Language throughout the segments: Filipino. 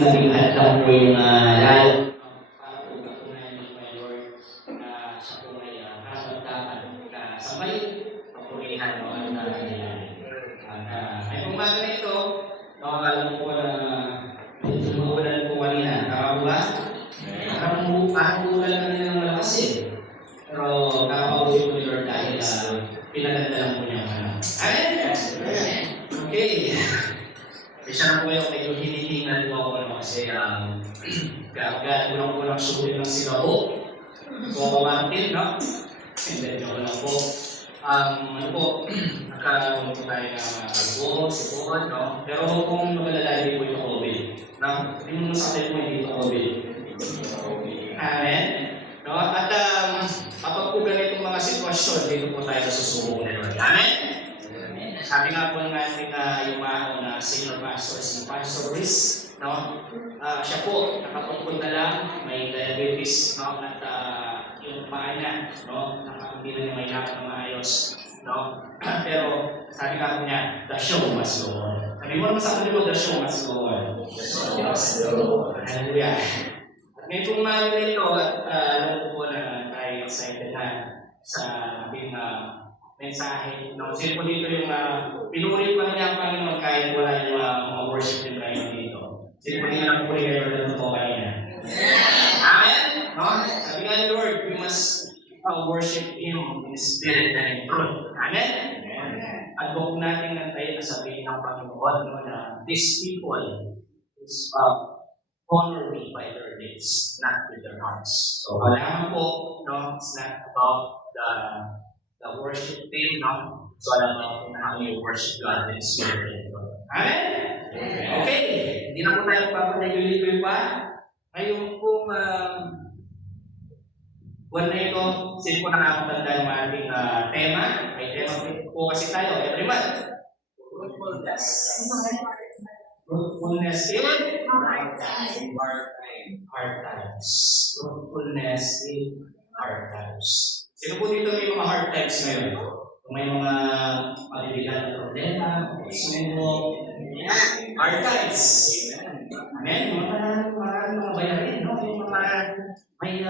naging hadlang po yung lalo para po patunayan ng my Lord na siya po ay dapat na sabay papurihan o ang nangyayari. At may umaga na ito, alam ko na medyo maulan po kanina. Tama po ba? Parang ulan kanina ng malakas eh. Pero nakapauwi po ni Lord dahil pinaganda lang po niya. Amen? Okay. Isa na po yung medyo hinihingan po ako kasi kulang-kulang sulit lang sila po. So, Martin, no? And then, joke lang po. Ano po, nagkaroon po tayo ng alcohol, sipon, no? Pero kung nakalalayo po yung COVID, no? Hindi mo masakit po hindi ito COVID. Amen? No? At kapag po ganitong mga sitwasyon, dito po tayo nasusubo ni Lord. Amen? Sabi nga po ng ating yung na senior pastor, si Pastor Riz, no? Siya po, nakapagpun na lang, may diabetes, no? At yung paa niya, no? Hindi na niya may lakad na maayos, no? Pero sabi nga po niya, the show must go on. Sabi mo naman sa akin mo, the show must go on. Hallelujah. At ngayon pong mga nito, at alam ko po na tayo excited na sa ating mensahe. No? Sino po dito yung pinuri pa niya ang Panginoon kahit wala yung mga worship din ngayon dito. Sino po dito ang puri kayo na ito kanina. Amen? No? Sabi nga ni Lord, we must worship Him in spirit and in truth. Amen? At huwag natin nantayin na sabihin ng Panginoon no, na these people is honor me by their lips, not with their hearts. So, kailangan po, no, it's not about the worship team, no? So, alam mo how you worship God in spirit and truth. Amen? Okay. Hindi na po tayo papanaguligoy pa. Ngayon pong buwan na ito, sino po nakakatanda yung ating tema? May tema po kasi tayo every month. Fruitfulness. Fruitfulness in hard times. Fruitfulness in hard times. Sino po dito may mga hard times ngayon? Kung may mga mabibigat na problema, sumo, hard times. Amen? Maraming mga bayarin, no? Yung mga may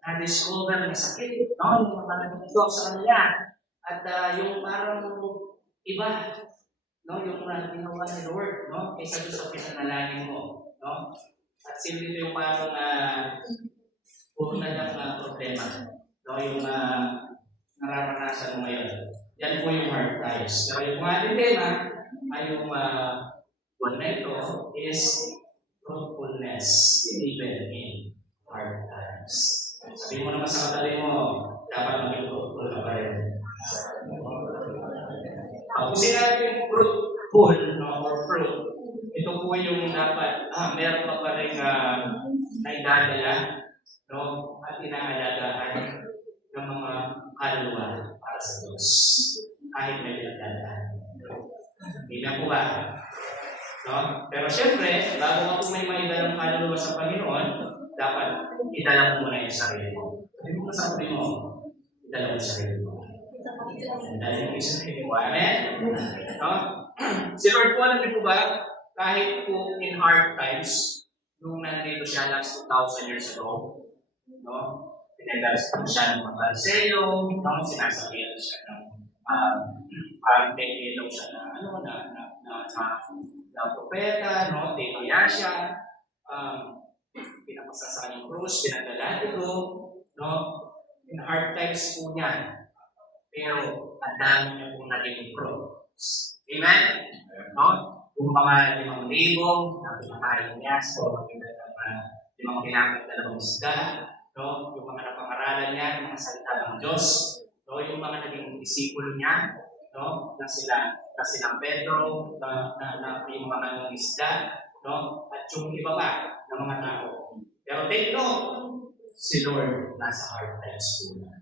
na-discover na sakit, no? Yung mga nag-talk sa kanila. At yung parang iba, no? Yung ginawa ni Lord, no? Kaysa doon sa pinanalangin mo, no? At sino dito yung parang puro na lang problema. No, yung nararanasan mo ngayon. Yan po yung hard times. Pero yung ating tema ay yung buwan na ito is fruitfulness even in hard times. Sabi mo naman sa katabi mo, dapat maging fruitful ka pa rin. Kung sinabi yung fruitful, no, or fruit, ito po yung dapat, meron pa pa rin naidadala, no, at inaalagaan ng mga kaluluwa para sa Diyos. Kahit may pinagdadaan. Hindi na po ba? No? Pero siyempre, bago ka po may maidalang kaluluwa sa Panginoon, dapat idala mo muna yung sarili mo. Sabi mo sa sarili mo, idala mo yung sarili mo. Idala mo yung sarili mo. Amen? No? Si Lord po, alam niyo po ba, kahit po in hard times, nung nandito siya last 2,000 years ago, no? Pinagalas siya ng mga Pariseo, no? Sinasabihan siya ng parang ilaw siya na propeta, no? Tinaya siya, pinapasa sa kanyang krus, pinagdalatigo, no? In hard times po niya, pero ang dami niya pong naging cross. Amen? No? Yung mga 5,000 na pinakain niya, so yung mga pinakain dalawang isda, no? Yung mga napangaralan niya, yung mga salita ng Diyos, no? Yung mga naging disipulo niya, no? Na silang Pedro, yung mga naging isda, no? At yung iba pa ng mga tao. Pero take note, si Lord nasa hard times po na.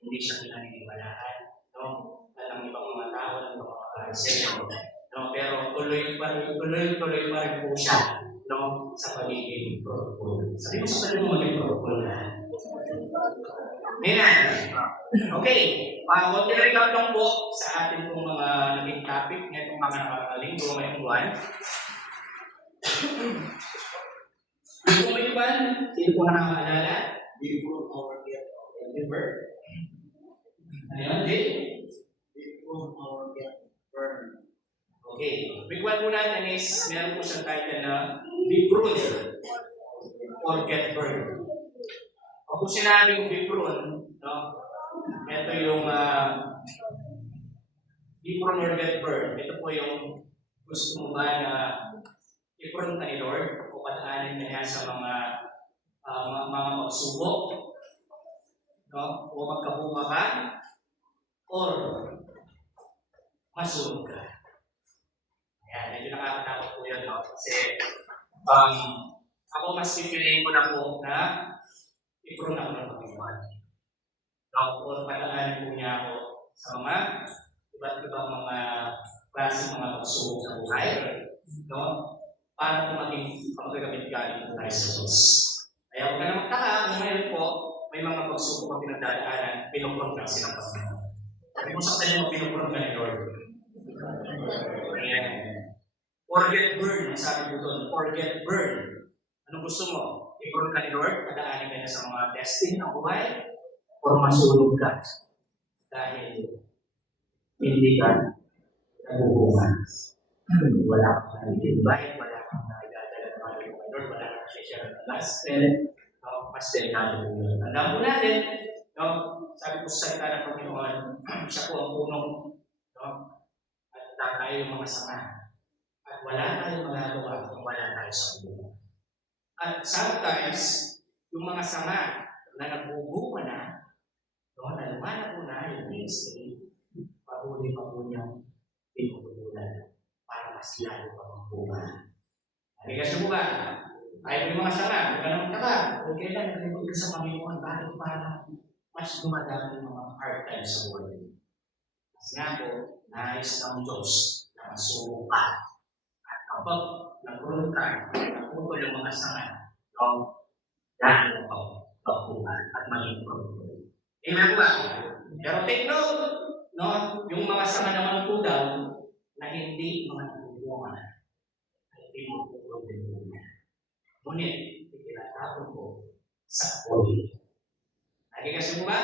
Hindi siya pinaniniwalaan, no? At ang ibang mga tao, ng mga Pariseo, no? Pero tuloy pa rin po siya, no? Sa pagiging fruitful. Sabi mo sa pagiging maging fruitful na. Amen. Okay. Konti recap lang po sa ating pong mga naging topic ngayong mga nakakaling, ngayong buwan. big one, sino po nakakaalala? Before our get River. Ano yun, Jay? before our get burned. Okay. Big one po natin is, meron po siyang title na Be Pruned or Get Burned. Pag po sinabing be pruned, no? Ito yung be pruned or get burned. Ito po yung gusto mo ba na i-prune ka ni Lord o padaanin ka niya sa mga pagsubok, no? O magkabunga ka or masunod ka. Ayan, medyo nakakatakot po yun, no? Kasi ako mas pipiliin ko na po na i-prune ako ng Panginoon. O padaanin po niya ako sa mga iba't ibang mga klaseng mga pagsubok sa buhay, no? Para po maging magagamit galing po tayo sa Diyos. Kaya huwag ka na magtaka kung ngayon po may mga pagsubok ang pinagdadaanan, pinupron ka silang Panginoon. Sabi mo sa kanya mo, pinupron ka ni Lord. Ayan. Forget burn, ang sabi ko doon, forget burn. Anong gusto mo? I-prune ka ni Lord, padaanin ka niya sa mga testing ng buhay, o masulog ka dahil hindi ka nabubuhan. Wala kang nag-invite, wala kang nagdadala ng mga Lord, wala kang share ng gospel, mas delikado po yun. Alam po natin, no, sabi ko sa salita ng Panginoon, siya po ang punong, no, at tayo yung mga sama. At wala tayong magagawa kung wala tayo sa Panginoon. At sometimes, yung mga sama na nagbubunga na, no, na lumalaki po na yung ministry, patuloy pa po niyang pinuputulan para mas lalo pa magbunga. Narigas mo ba? Ay, yung mga sama, huwag ka na magtaka. Huwag kayo na naglingkod ka sa Panginoon. Bakit para mas dumadami yung mga hard times sa buhay? Kasi nga po, nais ng Diyos na masulong ka. At kapag nagulong ka, naputol yung mga sama, no, dahil mo pagbuhay at maging pagbuhay. Amen ba? Pero take note, no, yung mga sama naman po daw na hindi mga nagbubunga, ay hindi mo pupulong din mo niya. Ngunit, itinatapon ko sa buhay. Nagigas mo ba?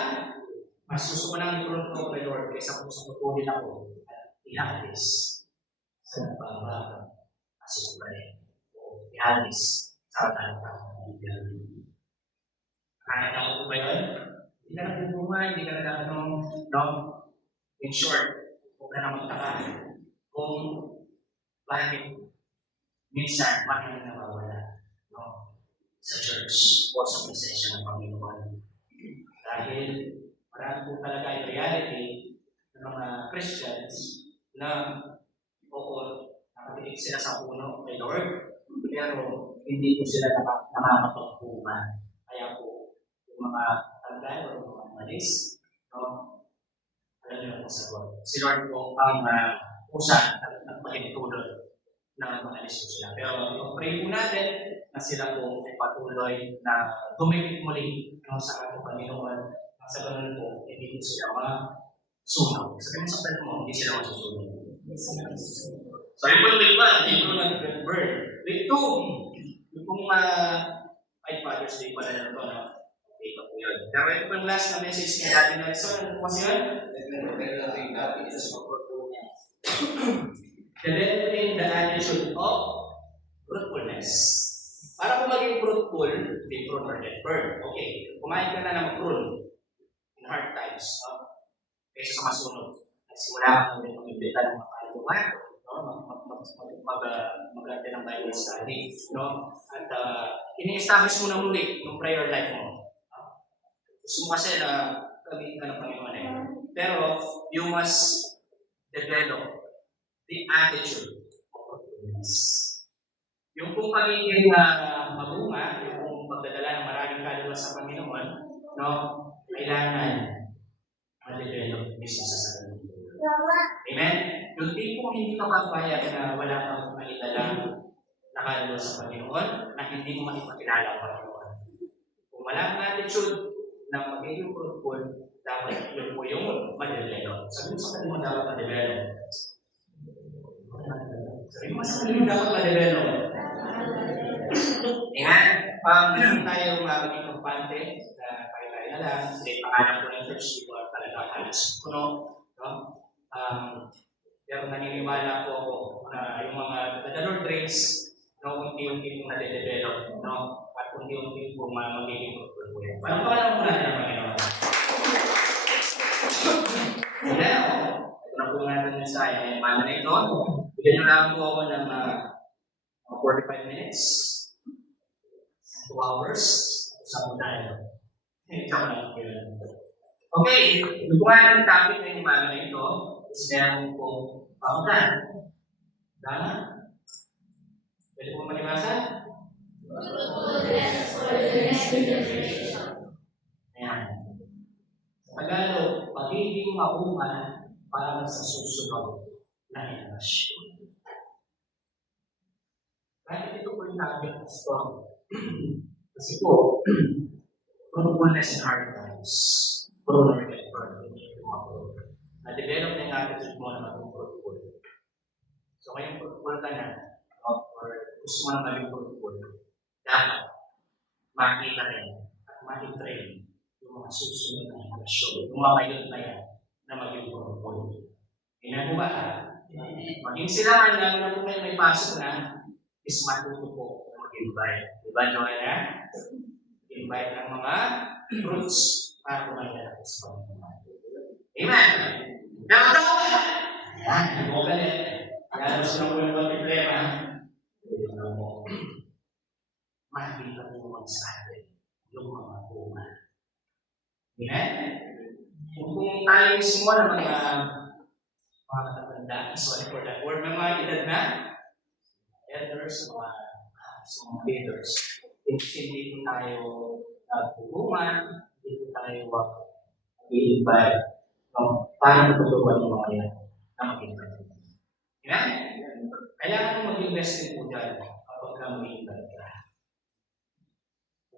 Mas gusto ko nang ipulong ko kay Lord kaysa kung sa pupulin ako at ihalis sa nagbabagang asukay o ihalis sa tatapang ng biyang. Kaya ako po ba yun? Hindi ka nagbubunga, hindi ka nagkakanong, no? In short, huwag ka na magtaka kung bakit minsan bakit nawawala, no, sa church o sa presensya ng Panginoon. Dahil marami po talaga yung reality ng mga Christians na nakatitig sila sa puno kay Lord, pero hindi po sila nakakapagpunga. Kaya po, yung mga tanda o mga malis, no, alam niyo ang sagot. Si Lord po ang usan at magpahintulot na maalis po sila. Pero i-pray po natin na sila po ay patuloy na dumikit muli sa ating Panginoon. Sa ganun po, hindi po sila masunog. Sa ganun sa pwede mo, hindi sila masusunod. So, yung po yung one, yung po nag-bird. Week 2, yung pong ay Father's Day pala na ito, no? Okay, ito po yun. Pero ito po yung last na message ni Daddy Nelson. Ano po kasi yun? Developing the attitude of fruitfulness. Para po maging fruitful, be prune or get burned. Okay, kumain ka na ng prune in hard times, no? Kaysa sa masunod. Nagsimula ka ulit mag-imbita ng mga kalungan, no? Mag-arte ng Bible study, no? At ini-establish mo na muli yung prayer life mo. Gusto mo kasi na gamitin ka ng Panginoon eh. Pero you must develop the attitude of fruitfulness. Yung kung pagiging mabunga, yung kung pagdadala ng maraming kaluluwa sa Panginoon, no, kailangan ma-develop mismo sa sarili. Amen? Yung tipong hindi ka papayag na wala kang maitalang na kaluluwa sa Panginoon, na hindi mo maipakilala ang Panginoon. Kung wala ang attitude na magiging fruitful, dapat yun po yung ma-develop. Sabi mo sa kanila dapat ma-develop. Sabi mo sa kanila dapat ma-develop. Ayan? tayo maging kampante, tayo na lang, hindi pangalan ko ng church, di ko talaga halos puno, no? Pero naniniwala po ako na yung mga the Lord grace, no, unti-unti pong nade-develop, no? At unti-unti pong magiging pagpulpuyan. Panampalan po natin ang Panginoon. Wala ako. Ito na po natin yung sa akin. Paano na ito? Bigyan nyo lang po ako ng 45 minutes, 2 hours, sa po tayo. Okay, yung mga topic na yung bago na ito, is meron po pakutan. Tama? Pwede po malibasa? Ayan. Sa Tagalog, pagiging mabuman para sa susunod na henerasyon. Bakit ito po yung topic na strong? Kasi po, fruitfulness in hard times. Puro na rin na-develop na yung attitude mo na maging fruitful. So, kayong fruitful ka na, or gusto mo na maging fruitful, dapat makita rin at ma-train yung mga susunod na henerasyon, yung mga mayroon na yan na maging fruitful. Hindi po ba? Maging sila man lang na kung may pasok na, is matuto po na mag-invite. Diba, Joanna? Invite ang mga fruits para kumain sa Panginoon. Amen! Dapat ako! Yan, hindi mo galit. Kaya gusto na po yung problema. Makikita po naman sa atin yung mga bunga. Amen? Kung tayo mismo na mga katatanda, sorry for that word, mga edad na, elders, mga leaders, hindi po tayo nagtulungan, hindi po tayo i-invite para matulungan yung mga yan na mag-invite. Amen? Kailangan mo mag-invest din po dyan kapag ka mag-invite ka.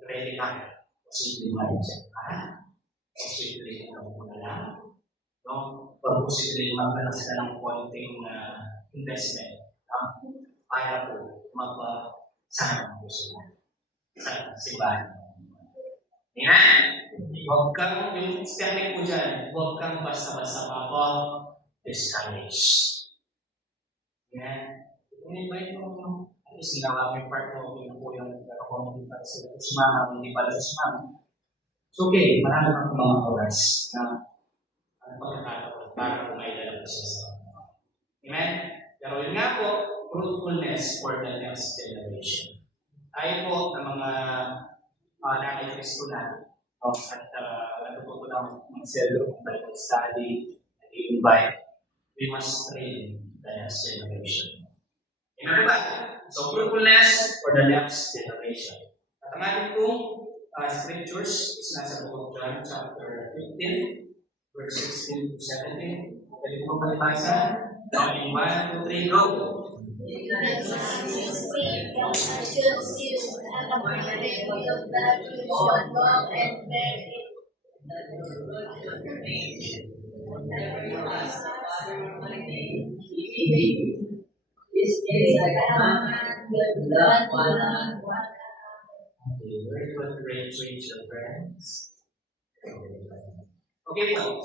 Ready ka. Posible mindset ka. Posible ka muna lang. No? Posible magkalas ka ng konting investment para po magpasama po sila sa simbahan. Amen? Huwag kang, yung technique po dyan, huwag kang basta-basta discouraged. Amen? In-invite mo, at least ginawa mo yung part mo, po yung pero kung hindi para sila sumama, hindi para sa sumama. So, okay, marami kang mga oras na pagkakataon para kumaila po siya sa mga. Amen? Pero yun nga po, fruitfulness for the next generation. Tayo po ng mga nakay-Kristo na at natututo lang mag-celebrate ng Bible study and invite, we must train the next generation. Amen ba? So, fruitfulness for the next generation. At ang ating pong scriptures is nasa book of John chapter 15, verse 16 to 17. Pwede po palibasa? In 1, 2, 3, go! This is a commandment with love one another. Okay, very good, great children. Okay po,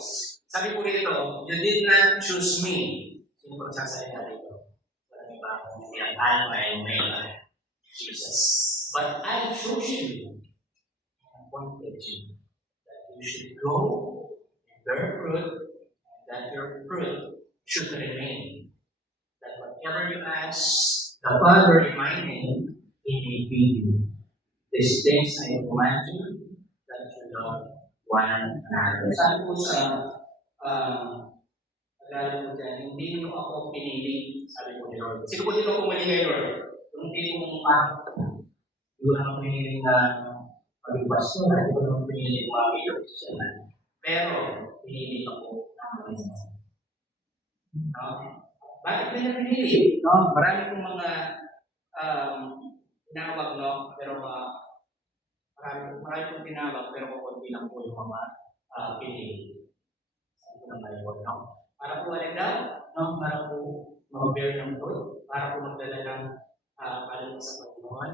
sabi po rito, you did not choose me. Sino po nagsasalita rito? Walang iba akong hindi ang Alpha and Omega, Jesus. But I chose you and appointed you that you should go and bear fruit, and that your fruit should remain. That whatever you ask the Father in my name, He may give you. These things I command you, that you love one another. Sabi po sa Tagalog po dyan, hindi nyo ako pinili, sabi po ni Lord. Sino po dito pumili kay Lord? Kung hindi po hindi ko naman pinili na maging pastor, hindi ko naman pinili mga Christian. Pero, pinili ako ng Panginoon. Bakit ba niya pinili? No? Marami pong mga tinawag, no? Pero marami pong tinawag, pero kukunti lang po yung mga pinili. Sabi ko ng Bible, no? Para po alin daw? No? Para po mag-bear ng fruit, para po magdala ng paling sa Panginoon,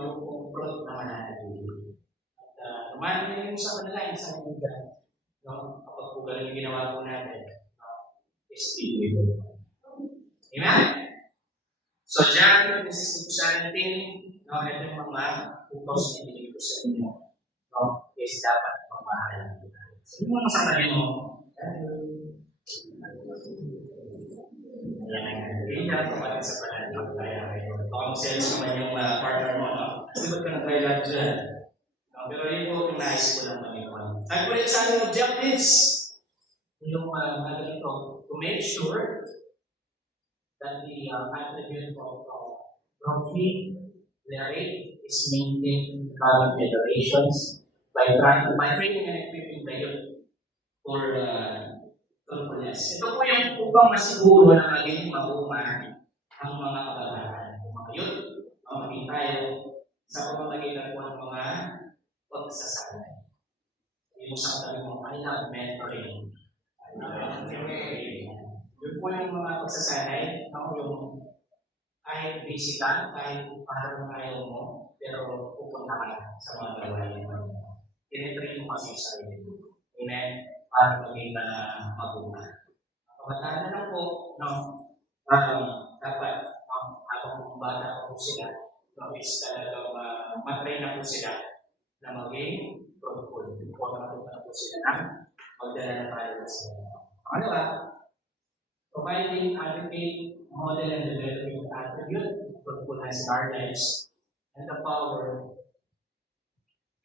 yung fruit na mananatili. At naman yung sa kanila, sa kanila, no? Kapag po ganun yung ginawa po natin, is bibigay. Amen? So, John 16:17, no, ito yung mga utos na ibigay ko sa inyo, no, is dapat pamahalaan ko tayo. So, yung mga sasabi mo, hindi na tumating sa panahon kaya kayo. Baka mag-sales naman yung partner mo, no? Sagot ka na tayo lahat dyan. Pero yun po yung nais ko lang Panginoon. Sabi ko rin sa ating objectives, yung ito, to make sure that the attribute of trophy, merit, is maintained in current generations by training and equipping the youth for truthfulness. Ito po yung upang masiguro na maging mabuman ang mga kabataan, ang mga youth, maging tayo sa pamamagitan po ng mga pagsasanay. Yung sa tabi mo, I love mentoring. Yun po yung mga pagsasanay, yung kahit busy ka, kahit parang ayaw mo, pero pupunta ka sa mga gawain mo. Tinitrain mo kasi sa sarili mo. Amen? Para maging mabuhay. Kabataan na lang po, dapat habang bata pa po sila, is talagang matrain na po sila na maging fruitful. Important na po sila na magdala na tayo sa sila. Pangalawa, providing adequate model and developing attribute, fruitfulness in our lives, and the power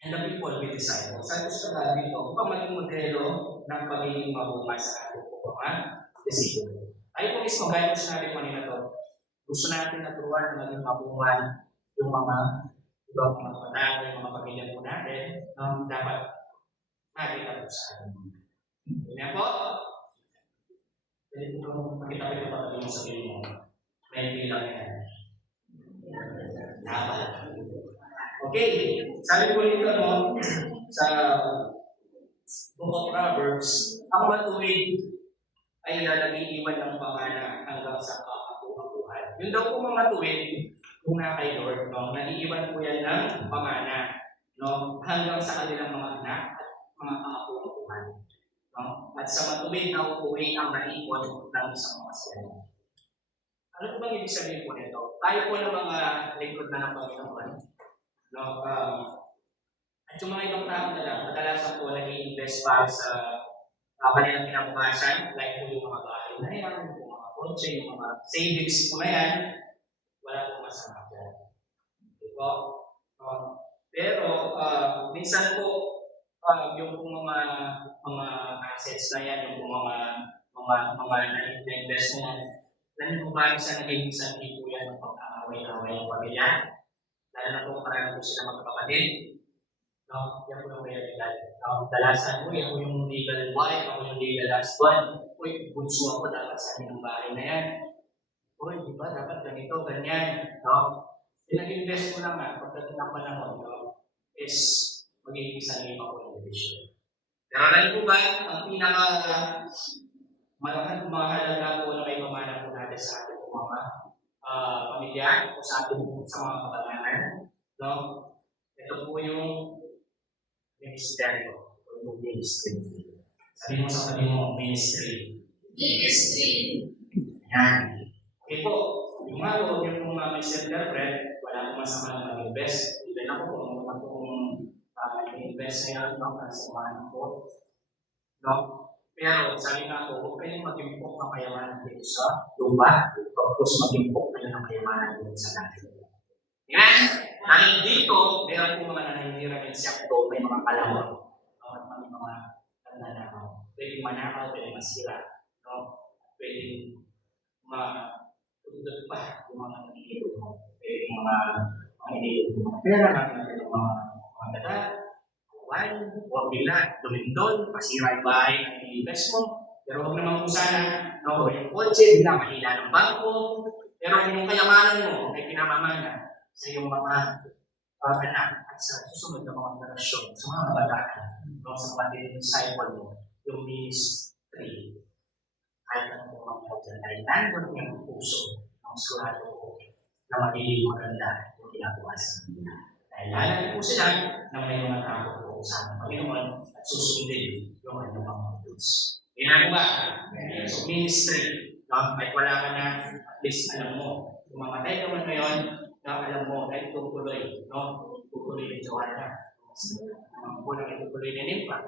and the people we disciple. Sa gusto na dito, upang maging modelo ng pagiging mabuhay sa ating mga disipulo. Tayo po mismo, gaya ko sinabi ko kanina to, gusto natin naturuan na maging mabuhay yung mga ibang mga kapatid, yung mga pamilya po natin, dapat nakita po sa atin. Ganyan po? Pwede po kung pakita ko pa yung sabihin mo, may bilang yan. Dapat. Okay, sabi ko dito sa Book of Proverbs, ang matuwid ay nag-iiwan ng pamana hanggang sa kabuhabuhan. Yun daw po mga matuwid, kung na kay Lord, nag-iiwan po yan ng pamana hanggang sa kanilang mga anak at mga kaabuhabuhan. At sa matuwid na uuwi ang naipon ng isang makasyan. Ano po bang ibig sabihin po nito? Tayo po ng mga lingkod na ng Panginoon, at yung mga ibang tao na lang, kadalasan po nag-i-invest para sa kanilang kinabukasan, like po yung mga bahay na yan, yung mga kotse, yung mga savings po na yan, wala pong masama dyan. Diba? Pero, minsan po, yung mga assets na yan, yung mga na-invest na yan, nangyayari sa naging santi po yan ng pag-aaway-aaway ng pamilya. Lalo na po parang po sila magkakapatid. Yan po yung realidad. Dalasan mo, yan po yung legal wife, ako yung legal husband. Uy, bunso ako dapat sa amin ng bahay na yan. Uy, di ba, dapat ganito, ganyan. Pinag-invest mo lang pagdating ng panahon, is magiging sarili pa po yung division. Pero rin po ba, ang mahalaga po na may pamana po natin sa ating mga pamilya o sa ating sa mga kapatanan. Ito po yung ministeryo o yung ministry. Sabi mo sa sabi mo, ministry. Ministry. Yan. Okay po, yung mga huwag yung misinterpret, wala akong masama na mag-invest. Even ako kung mag-invest na yan, nasa mga po. Pero sabi nga po, huwag kayong mag-impok ng kayamanan dito sa lupa, tapos mag-impok kayo ng kayamanan dito sa natin. Yan! Dahil dito, meron po mga nanahihirap yung siyakto, may mga kalawang, may mga nananakaw. Pwede manakaw, pwede masira, pwede matulog pa yung mga nanihirap mo, pwede mga nanihirap mo. Kaya natin yung mga dada, huwag bigla, dumindol, pasira yung bahay ng invest mo. Pero huwag naman kung sana, yung kotse, bigla mahila ng bangko. Pero yung kayamanan mo ay pinamamana sa iyong mga anak at sa susunod na mga generasyon, sa mga kabataan, sa mga disciple mo, yung ministry. Kahit ano po mga dyan, ay nandun yung puso ng sigurado ko na magiging maganda yung ginagawa sa kanila. Dahil lalaki po sila na may mga tao po sa Panginoon at susundin yung kanyang mga rules. Yan po ba? So ministry, no? Kahit wala ka na, at least alam mo, kung mamatay ka man ngayon, na alam mo, ay tutuloy, no? Tutuloy ni Joanna. Ang kulang ay tutuloy ni Nimpa,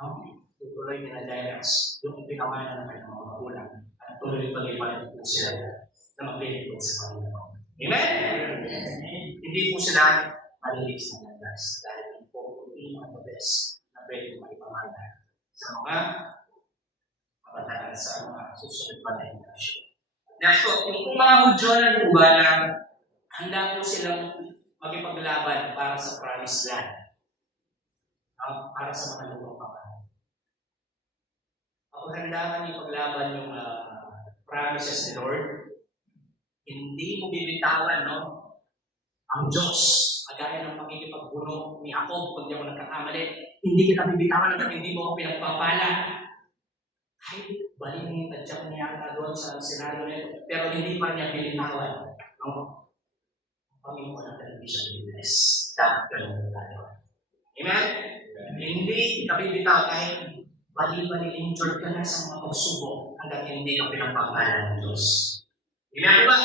no? Tutuloy ni Jairus, yung pinamana ng kanyang mga magulang. At tuloy-tuloy pa rin po sila na maglilingkod sa Panginoon. Amen? Hindi po sila malilis na landas dahil po hindi mga the best na pwede maipamana sa mga kabataan sa mga susunod pa na inasyon. Next po, yung mga Hudyo na po ba na handa po silang magipaglaban para sa promised land, para sa mga lumang papahan. Kapag handa ka ipaglaban yung promises ni Lord, hindi mo bibitawan, no? Ang Diyos, kagaya ng pagkikipagbuno ni Jacob, pag di ako nagkakamali, hindi kita bibitawan hanggang hindi mo ako pinagpapala. Kahit balinin at siya niya doon sa senaryo nito, pero hindi pa niya binitawan. No? Ang Panginoon ang hindi siya binilis. Dapat ganun tayo. Amen? Hindi kita bibitaw kahit bali-injured ka na sa mga pagsubok hanggang hindi ka pinagpapala ng Diyos. Amen ba?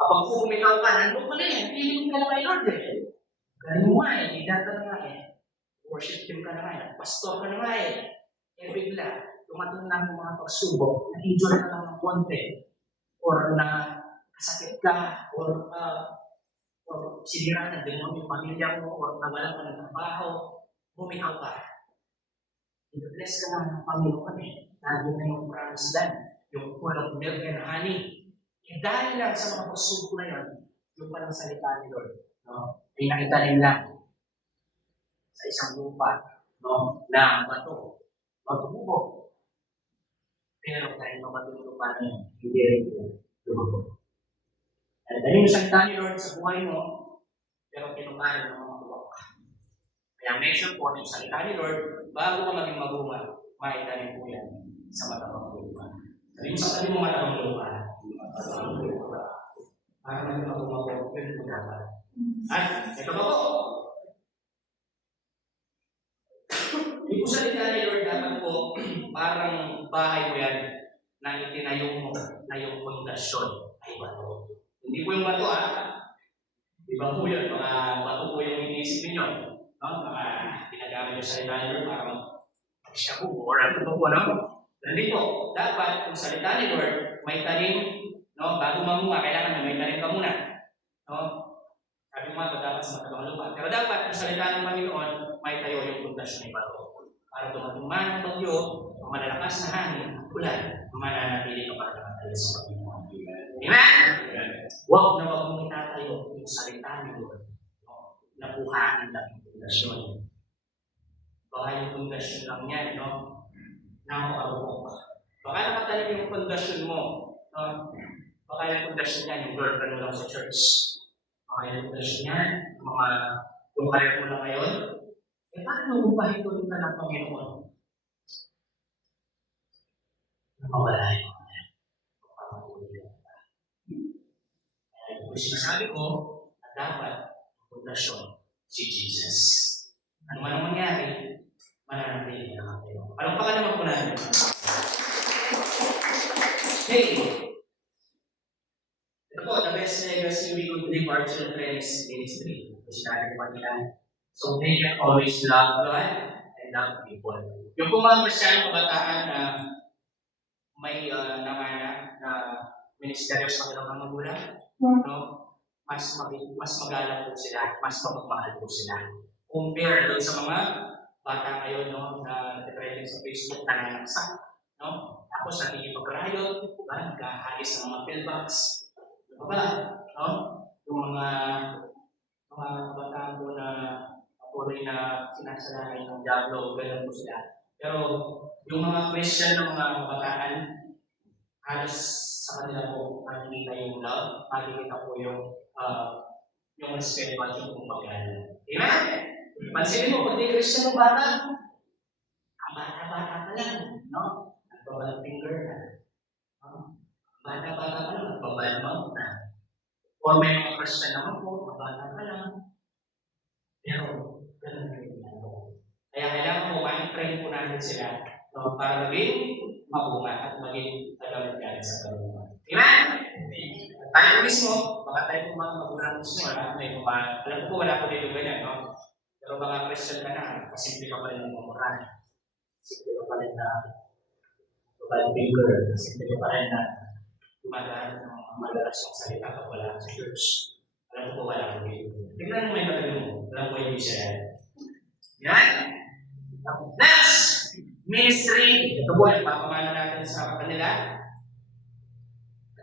Kapag pumitaw ka, nandun ko na eh. Piling ka na kay Lord eh. Ganun mo nga eh. Leader ka na nga eh. Worship team ka na nga eh. Pastor ka na nga eh. Eh bigla, tumating lang yung mga pagsubok, na-injure ka lang ng konti, or na kasakit ka, or sinira na demon yung pamilya mo, or nawalan ka ng trabaho, bumitaw ka. I-bless ka lang ng Panginoon eh. Lagi na yung promised land, yung full of milk and honey. Eh dahil lang sa mga pagsubok na yun, yung palang salita ni Lord, no? Ay nakita nila sa isang lupa, no? Na bato, magbubo. Pero dahil mabatong lupa na yun, hindi rin lumago. At dahil yung salita ni Lord sa buhay mo, pero pinukaran ng mga buwak. Kaya mention po yung salita ni Lord, bago ka maging magbunga, maitanim po yan sa matabang lupa. Sabi mo sa kanya mo matabang lupa, para maging magbunga po, yun po dapat. At ito ba po? Yung salita ni Lord dapat po, parang bahay mo yan na itinayo mo na yung pundasyon ay bato. Hindi po yung bato Iba po yun, mga bato po yung iniisip ninyo. No? Mga ginagamit yung salita ni Lord para mag-shabu or ano po, no? Hindi po, dapat kung salita ni Lord, may tanim, no? Bago mamunga, kailangan na may tanim ka muna. No? Sabi mo nga, dapat sa matabang lupa. Pero dapat kung salita ng Panginoon, may tayo yung pundasyon ay bato. Para dumating man ang bagyo, ang malalakas na hangin, ulan, mananatili ka para nakatayo sa Panginoon. Amen? Huwag na huwag mong itatayo yung salita ni Lord. Nabuhanin lang yung pundasyon. Baka yung pundasyon lang yan, no? Nakakarupok. Baka nakatalim yung pundasyon mo, no? Baka yung pundasyon yan, yung girlfriend mo lang sa church. Baka yung pundasyon yan, yung career mo lang ngayon. Eh, paano upahin ko rin ka ng Panginoon? Mawala yun. Kung sinasabi ko, na dapat pundasyon si Jesus. Ano man ang mangyari, mananatili na kayo. Anong pa ka naman po natin? Hey! Ito po, the best legacy we could leave our children is ministry. Kasi natin pa nila. So they can always love God and love people. Yung kung mga Kristiyanong kabataan na may namana na ministeryo sa kanilang magulang, no? mas magalang po sila, mas mapagmahal po sila. Compare doon sa mga bata ngayon, no, na nag-trending sa Facebook, nananaksak, no? Tapos nakikipag-riot, nagkahagis ng mga pillbox. Ano ba? No? Yung mga bata po na patuloy na sinasalakay ng Diablo, gano'n po sila. Pero yung mga Christian ng mga kabataan, halos sa kanila po makikita yung love, makikita po yung respeto at yung kumbagaan. Amen? Pansinin mo, pag di Christian ng bata, ang bata-bata ka lang, no? Nagbabalang finger na. Bata-bata ka lang, nagbabalang mouth na. Or may mga question naman po, mabata ka lang. Pero, ganun na rin yan. Kaya kailangan po, ma-train po natin sila no, para maging mabunga at maging tagamit-gamit sa kalungan. Amen? Tayo po mismo, baka tayo po mga magulang mismo, may mga, alam ko wala po dito ganyan, no? Pero mga Christian ka na, pasimple ka pa rin ng mamuran. Simple ka pa rin na provide finger, simple ka pa rin na dumadaan ng madalas ng salita ka wala sa church. Alam ko wala po dito. Tignan mo may magaling mo, alam ko yung siya. Yan? Next! Ministry. Ito po yung papamana natin sa kanila.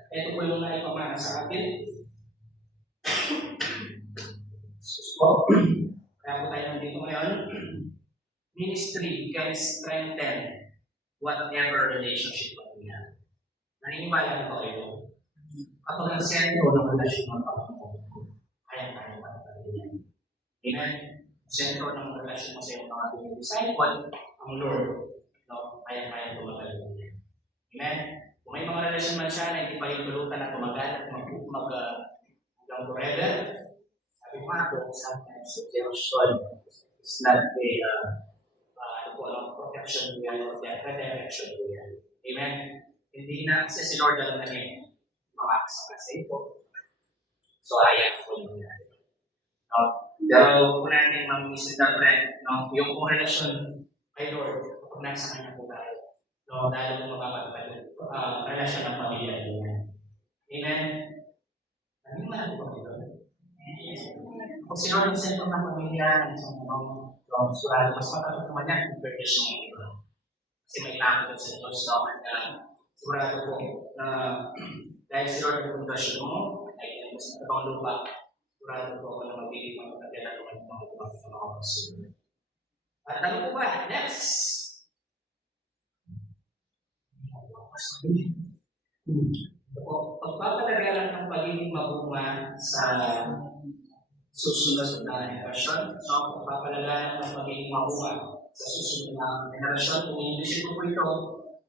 Ito po yung naipamana sa atin. So, kaya po tayo nandito ngayon. Ministry can strengthen whatever relationship we have. Naniniwala po ba kayo? Kapag ang sentro ng relasyon ng Panginoon, kaya-kaya pa tayo yan. Amen? Sentro ng relasyon mo sa iyong mga disciple, ang Lord, no? Kaya-kaya tumagal yan. Amen? Kung may mga relasyon man siya na hindi pa hintulutan at tumagal at hanggang forever, sabi ko nga po, sometimes rejection is not a protection po yan or redirection po yan. Amen? Hindi na kasi si Lord alam na niya makakasama sa ito. So, ayan po yung nangyari. No? Pero kung natin mag-misinterpret, no? Yung kung relasyon kay Lord, kapag nasa kanya po tayo, no? Dahil kung mapapagpag relasyon ng pamilya niya. Amen? Ano yung mahal po ito? Kung si Lord yung sentro ng pamilya, sigurado, mas matatot naman yan kung purpose yung iba. Kasi may takot sa Diyos, no? At sigurado po na dahil si Lord ang pundasyon mo, ay kinagos na tabang lupa, sigurado po ako na magiging magkakagala naman ng mga kasunod. At ano po ba? Next! Pagpapalagalan ng pagiging mabunga sa susunod na henerasyon. So, pagpapalagalan ng pagiging mabunga sa susunod na henerasyon. Kung inisip ko ito,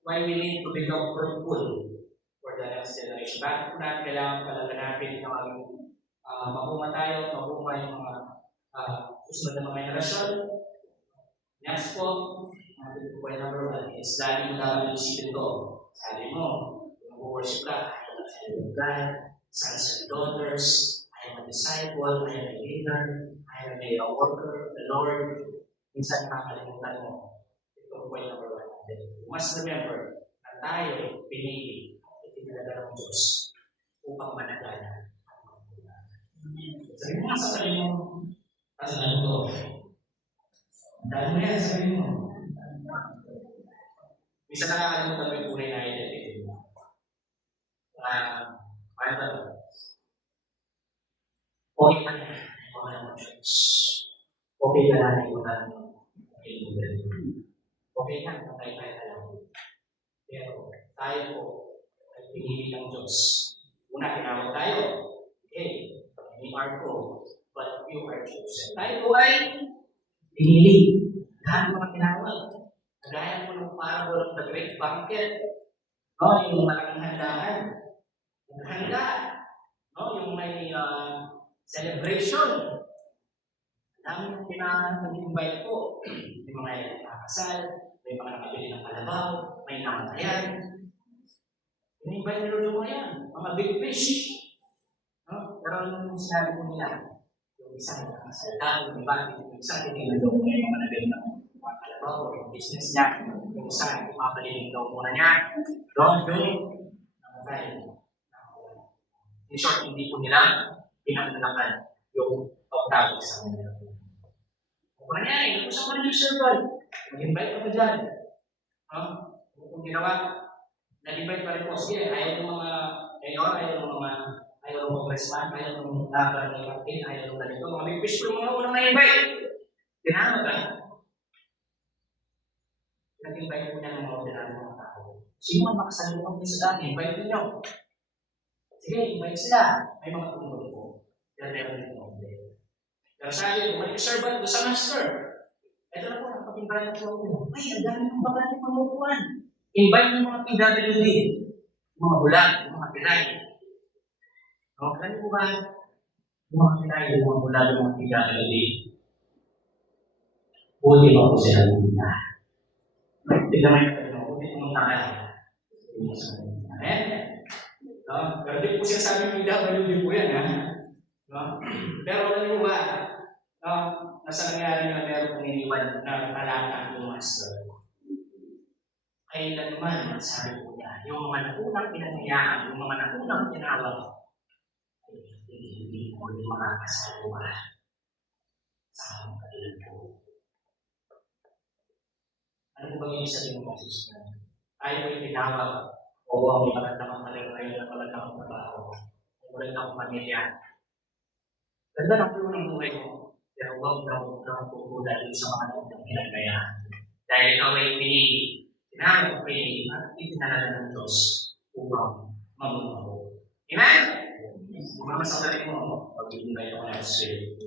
why we need to become fruitful for the next generation. Bakit po natin kailangan palaganapin na maging mabunga tayo, mabunga yung mga susunod na mga henerasyon? Next po, natin po yung number 1 is lagi mo dapat isipin ko. Sabi mo, kung worship ka, I am a child of God, sons and daughters, I am a disciple, I am a leader, I am a worker of the Lord. Minsan nakakalimutan mo. Ito po yung number 1 natin. You must remember na tayo pinili at itinalaga ng Diyos upang managana ang mga bulan. Sabi mo nga sa sarili mo, kasalanan ko. Dahil mo yan, sabi mo. Minsan nakakalimutan mo yung tunay na identity mo. Ano ba ito? Okay pa na. Okay na mo, Diyos. Okay ka na yung mga okay na, patay tayo alam. Pero tayo po ay pinili ng Diyos. Una, tinawag tayo. Okay, pag-ini ko, but you are chosen. Tayo po ay pinili. Lahat mga tinawag. Kagaya po ng parable of the great banquet. No, yung malaking handaan. Yung handa. No, yung may celebration. Ang dami yung pinag-invite po. May mga nakakasal, may mga nakabili ng kalabaw, may namatayan. In-invite nila yung mga yan. Mga big fish. No? Pero yung sinabi po nila, yung isa na nakasalita, yung iba, yung isa, tinignan daw muna yung mga nabili ng kalabaw, yung business niya, yung isa, mapaliling daw muna niya, yung namatay. In short, hindi po nila pinagdalakan yung pagtawag sa kanila. Kung nangyari, kung sa mga servant, mag-invite ka pa dyan. Kung ginawa, nag-invite pa rin po, sige, ayaw ng mga mayor, ayaw ng congressman, ayaw ng barangay captain, ayaw ng ganito, mga big fish po mga unang na-invite. Tinama ka. Nag-invite po niya ng mga ordinary mga tao. Sino man makasalubong niya sa dami, invite niyo. Sige, invite sila. May mga tungkol po. Pero meron din po. Pero sabi, bumalik yung servant doon sa master. Ito na po, nakapag-invite po ako. Ay, ang dami ng bakla ng pamupuan. Invite ng mga PWD, mga bulag, mga Pinay. No, alam mo ba, yung mga kinain, yung mga mula yung mga pinakalabi, buti ba po sila muna? Tignan mo yung tanong, buti pumunta ka. Amen? No? Pero di po siya sabi PWD po yan, ha? No? Pero alam mo ba, no, nasa nangyari na meron kong iniwan na talata ng master. Kailan naman, sabi ko niya, yung mga nakunang pinangyayaan, yung mga nakunang tinawag, ay hindi ko rin makakasawa sa mga kailan ko. Ano po ba yung sabihin mo kasi siya? Tayo ay tinawag, o ang may magandang karir, tayo na magandang trabaho, ang magandang pamilya. Ganda ng puno ng buhay mo, pero huwag daw pupunan sa mga nagandang pinagkayaan. Dahil ikaw ay pinili, tinawag pinili, at itinalaga ng Diyos upang mamunaw. Amen? Mga masasabi mo, pag-ibig kayo ng Spirit.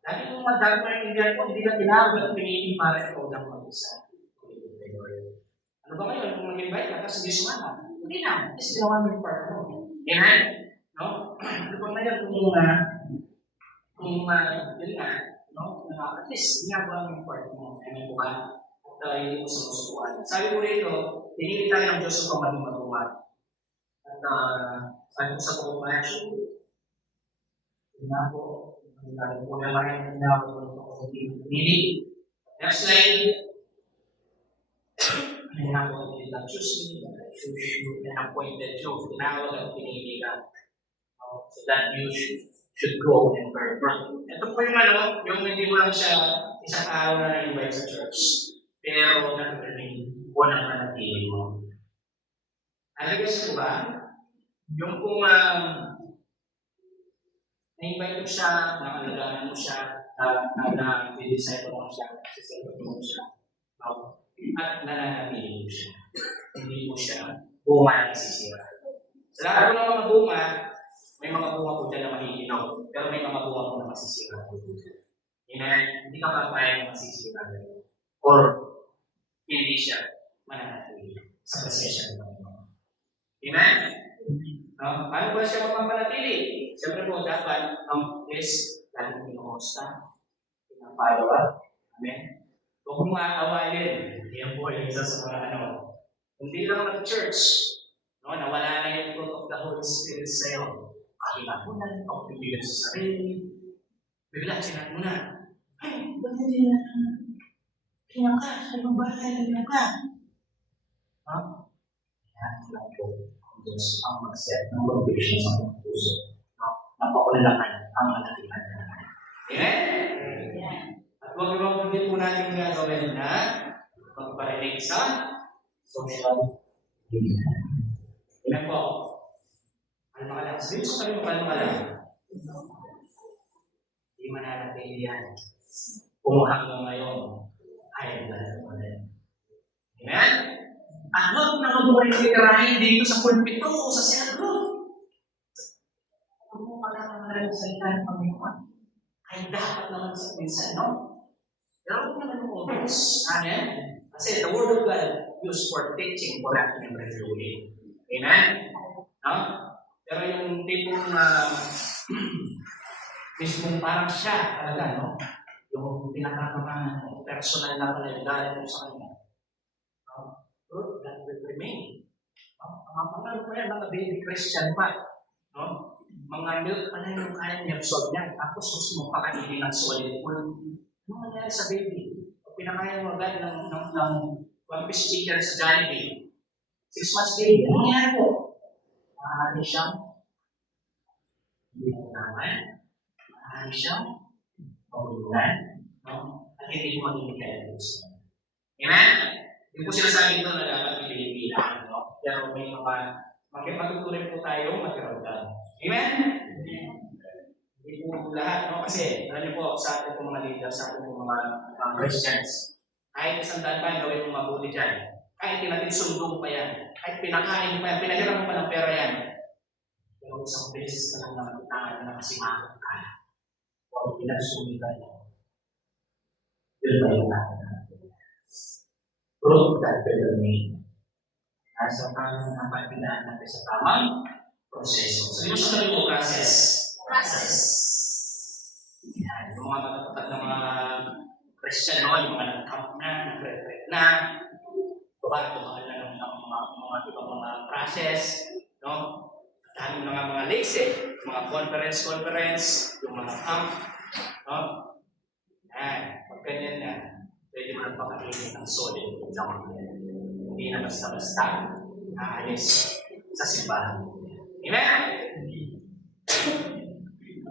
Lagi mong magdagdag ng Indian ko, hindi ka tinawag at pinili para ikaw lang mag-isa. Ano ba ngayon kung mag-invite ka, tapos hindi sumama? Hindi na, kasi ginawa mo yung part mo. Amen? No? Ano ba ngayon kung yun nga, no? At least, ginagawa mo yung part mo. Amen po ba? At hindi mo sinusukuan. Sabi ko rito, pinili tayo ng Diyos upang maging matuwa. At sabi ko sa pagpapalasyo, yun nga po, ang po na lang yung tinawag ko sa pinili. Next slide. Ayun nga po, hindi lang choose and appointed you. Tinawag at pinili ka. So that you should go and bear fruit. Ito po yung yung hindi mo lang siya isang araw na nag-invite sa church. Pero nag-remain o nag-manatili mo. Aligas ko ba? Yung kung na-invite mo siya, nakalagaan mo siya, na-disciple mo siya, disciple mo siya, at nananatili mo siya. Hindi mo siya bunga na isisira. Sa lahat po ng mga bunga, may mga bunga po dyan na mahihinaw, pero may mga bunga po na masisira po dyan. Hindi ka papayag na masisira dyan. Or hindi siya mananatili sa presensya ng Panginoon. Amen? Paano ba siya mapapanatili? Siyempre po, dapat is lalo pinuhosta, pinapalo up. Amen? Huwag mong aawayin. Yan po yung isa sa mga hindi lang nag-church, no, nawala na yung fruit of the Holy Spirit sa'yo. Kakinapunan, pagpipilan sa sarili. Bigla, sinat mo na. Ay, ba't hindi na? Kaya ka, sa ibang bahay, kaya ka. Yan lang po. Ang Diyos ang mag-set ng motivation sa mga puso. Napakulakan ang malatihan na. Amen? At huwag din po natin gagawin na magparinig sa social media. Amen po. Ano ka lang? Sabihin ko kami mo, ano ka lang? Hindi mananatili yan. Kung hanggang ngayon, ay wala mo rin. Amen? At huwag na mabuhay titirahin dito sa pulpito o sa sentro. Huwag mo pala naman sa salita ng Panginoon. Ay dapat naman sa minsan, no? Pero huwag naman yung obvious. Amen? Kasi the Word of God used for teaching, correcting, and refueling. Amen? No? Pero yung tipong mismong parang siya talaga, no? Yung pinakakamangan mo, personal na pala yung galit mo sa kanya. Lord, that will remain. Mga po yan, mga baby Christian pa. No? Mga milk pa na yung kaya niya absorb niya. Tapos gusto mo pakainin ng solid food. Ano nangyari sa baby? O pinakaya mo agad ng one piece chicken sa Jollibee. 6 months baby. Ano nangyari po? Maaari siyang hindi mo naman. Maaari siyang mabulan. No? At hindi mo magiging kaya gusto. Amen? Hindi po sinasabi ito na dapat ipilipilan, no? Pero may mga matuturin po tayo magkaroon. Amen? Hindi po lahat, no? Kasi, alam niyo po, sa atin po mga leaders, sa atin po mga Christians, kahit isang daan pa, gawin mo mabuti dyan. Kahit tinatin sundong pa yan. Kahit pinakain pa yan, pinahiram mo pa ng pera yan. Pero isang beses ka lang naman itangan na nakasimakot ka. Huwag pinagsulitan mo. Yun ba yung natin? Fruit that will remain. Sa tamang napagpinaan natin sa tamang proseso. So, yung sa mo, process. Process. Yan. Yung mga matatatag na mga Christian, no? Yung mga nag-camp na, nag-retreat na, tumaan na ng mga ibang mga process, no? Dahil ng mga lace, mga conference, yung mga camp, no? Yan. Pag ganyan na, pwede mo nagpapakilin ng solid example. Hindi na basta-basta aalis sa simbahan. Amen?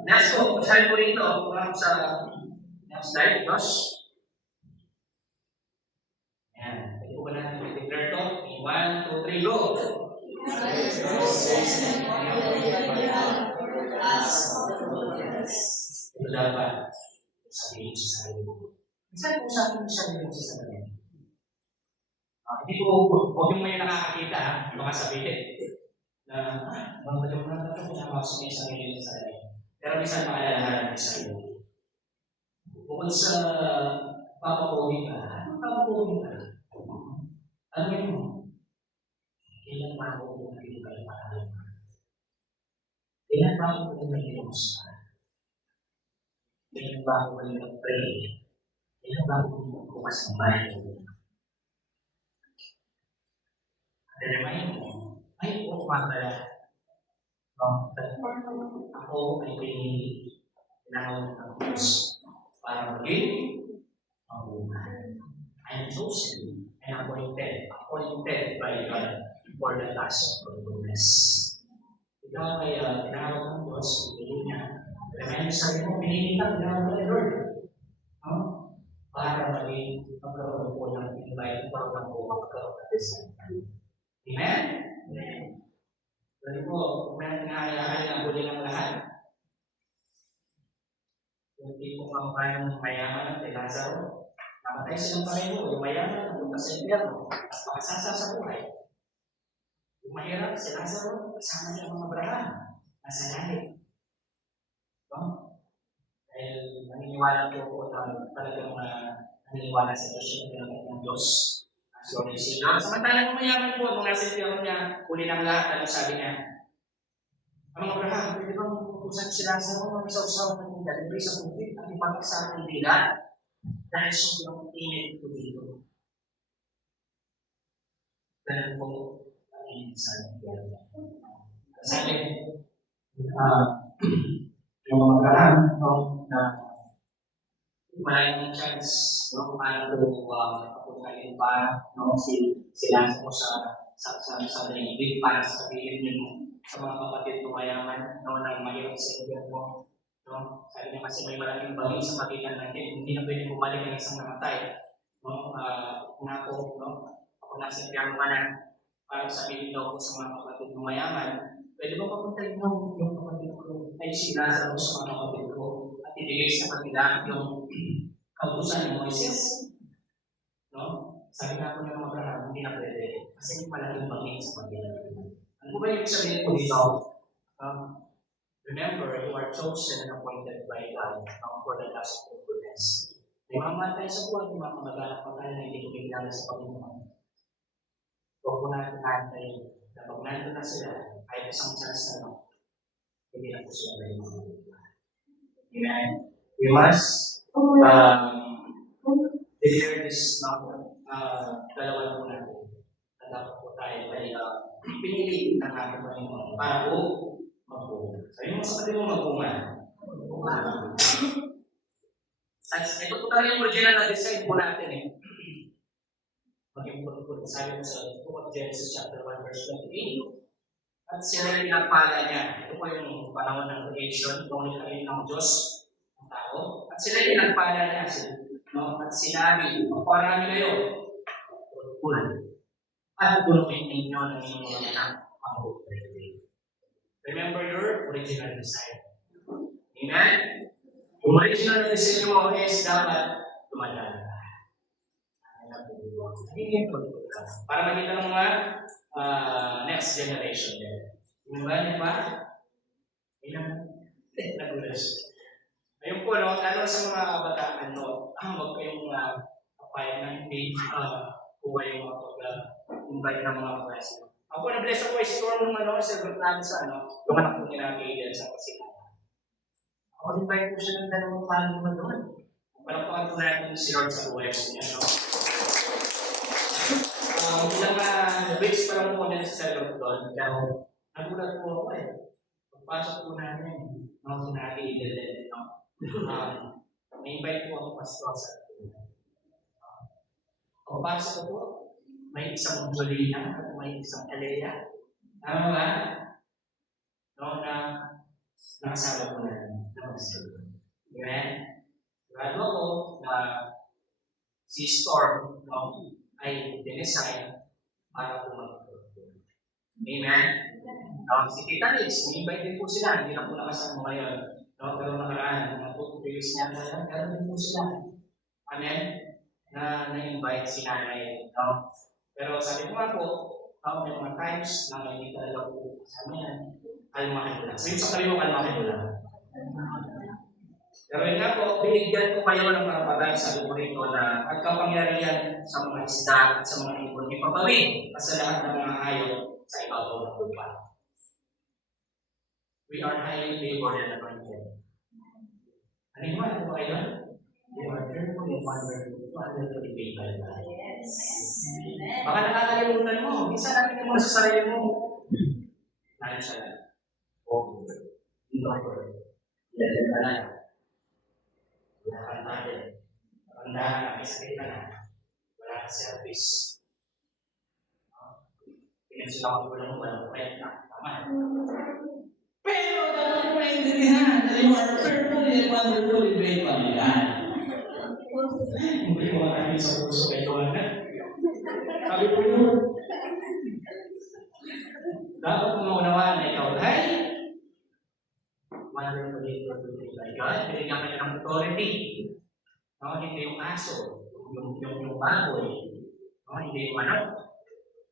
Next po, sabi po rito, kung sa next slide, Josh. Ayan. Pwede po ba natin i-declare ito? 1, 2, 3, go! Ito dapat sabihin sa sarili mo. Saan po sa akin sabihin sa sarili mo? Hindi po, huwag yung may nakakakita, ha? Baka sabihin na, baka yung mga tatapos na makasok yung sarili sa sarili. Pero minsan maalalahanan yung sarili mo. Bukod sa papapogi ka, anong papapogi ka? Ano yun mo? Kailan papapogi na dito kayo para? Kailan papapogi na ginusta? Kailan papapogi na pray? Kailan papapogi na bukas ng bahay? Remind mo, ay po pala. Ako ay pinili ng Diyos para maging mabuhay. I am chosen and appointed by God for the task of goodness. Ikaw ay tinawag ng Diyos, pinili niya. Remind mo sa iyo, pinili ka, tinawag ng Lord. Para maging magkaroon po ng invite, para magkaroon ng design. Amen? Amen. Jadi po, kung may nangyayahan na huli ng lahat, yung tipong kamukha ng mayaman at Lazaro, namatay silang pareho, yung mayaman, napunta sa impyerno, at pakasasa sa buhay. Yung mahirap, si Lazaro, kasama niya ang mga Abraham, nasa langit. Dahil naniniwala po talagang naniniwala sa Diyos yung pinagkat ng Diyos. So, samantalang mayaman po, nung nasa impyerno niya, huli ng lahat, ano sabi niya? Ang Abraham, pwede bang pupusan si Lazaro ng isa-usaw ng dalibre sa tubig at ipatak sa aking dila dahil sobrang init ko dito. Ganun po ang init sa impyerno. Sabi, yung mga Abraham, na maraming chance, kung paano po kapuntalin pa si Lazaro sa daigdig para sabihin niyo sa mga kapatid ko mayaman, nang mahirap sa impyerno. Sabi niya kasi may malaking bagay sa pagitan natin, hindi na pwede bumalik ang isang namatay. Ako nasa impyerno ka na, para sabihin daw ko sa mga kapatid ko mayaman, pwede ba papuntahin mo yung kapatid ko ay si Lazaro sa mga kapatid ko at ibigay sa kanila yung kautusan ni Moises? Sabi nga po ng mga Abraham, hindi na pwede kasi may malaking bagay sa pagitan natin. Ano ba yung sabihin ko dito? Remember, you are chosen and appointed by God for the task of goodness. May mga matay sa buwan, may mga kamag-anak pa tayo na hindi ko kilala sa Panginoon. Huwag po natin natin, kapag nandun na sila, kahit isang chance na hindi na po sila na yung mga buwan. Amen? We must declare this number. Dalawa po natin. Dapat po tayo ay pinili ng ating Panginoon para po magbunga. Sabi mo sa kapatid mo magbunga. At ito po tayo yung original na design po natin maging po sabi mo sa Book of Genesis chapter 1 verse 28. At sila yung pinagpala niya. Ito po yung panahon ng creation, kung nilagay ng Diyos ang tao. At sila yung pinagpala niya. At sinabi, magparami kayo. At punuin ninyo ng inyong mga anak mabuhay. Remember your original design. Amen? Yung original design mo is dapat tumadala. Para makita ng mga next generation din. Yung ba? Ayun po, lalo sa mga bataan, huwag kayong kapayag na hindi buhay yung mga invite ng mga klase. Ako na-bless ako i-store ng servant namin sa yung anak ko nila kay sa Pasilan. Ako invite ko siya ng dalawang paano naman doon. Palakpakan ko natin si Lord sa buhay ko niya. Ilang weeks pa lang po din sa servant doon. Kaya nagulat po ako pagpasok po namin, sinabi i-delete. May-invite po ako pastor sa pagpasok ko po, may isang Jolina at may isang Alea. Tama ba? Na nakasama ko na. Amen? Sigurado ako na si Storm ay dinesign para po mag-perform. Amen? Si Tita Liz, may-invite din po sila. Hindi na po nakasama ngayon. Pero nakaraan, mga 2 years na ngayon, meron din po sila. Amen? Na-invite si nanay. Pero sabi ko nga po, may mga times na hindi talaga po kasama yan, kalmahan ko lang. So yung sa kaliwa, kalmahan ko lang. Pero yun nga po, binigyan ko kayo ng karapatan sa ko rito na at kapangyarihan sa mga isda at sa mga ibon ipapawin at sa lahat ng mga hayop sa ibabaw ng lupa. We are highly favored and anointed. Ano yung ano ba kayo? We are fearful and wonderfully made by God. Baka nakakalimutan mo. Minsan natin mo sa sarili mo. Ano siya lang? Oh, Yan ka na. Wala kang talent. Pandahan na, may sakit ka na. Wala kang service. Pinagsulang ko lang walang kwenta. Tama. Pero dapat mo maintindihan na you are fearfully and wonderfully made by God. Hindi ko makakit sa puso kay Johan. Sabi ko yun. Dapat mo maunawaan na ikaw ay wonderfully made by God. Binigyan ka niya ng authority. Hindi yung aso, yung baboy. Hindi yung manok.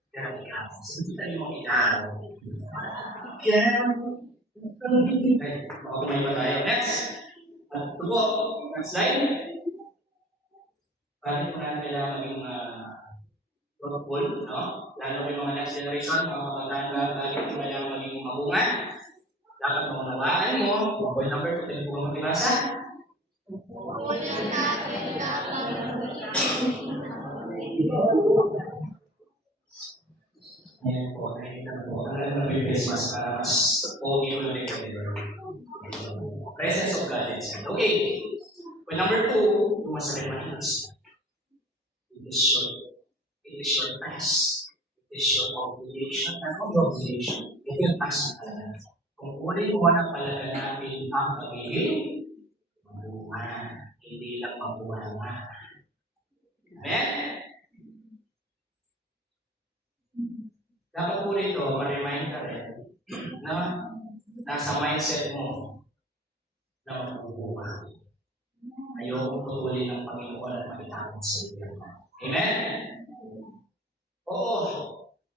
Pero ikaw, sinta yung ikaw. Kaya, okay ba tayo? Next. Ito po, next slide. Paano po natin kailangan maging protocol, no? Lalo may mga next generation, mga matanda, lagi po kailangan maging mabungan. Dapat maunawaan mo, point number 2, po kung magbasa. Ayan po, nakikita po. Alam na may Christmas para mas pogi ko lang ito. Presence of God. Okay. Point number 2, yung mas reminds. It is your task. It is your obligation. Ano yung obligation? Ito yung task na talaga. Kung ulit mo na palaga namin ang pagiging mabuhan, hindi lang mabuhan na. Amen? Dapat po nito, ma-remind ka rin na nasa mindset mo na magbubuhay. Ayoko putulin ng Panginoon at makitakot sa iyo. Amen? Oo,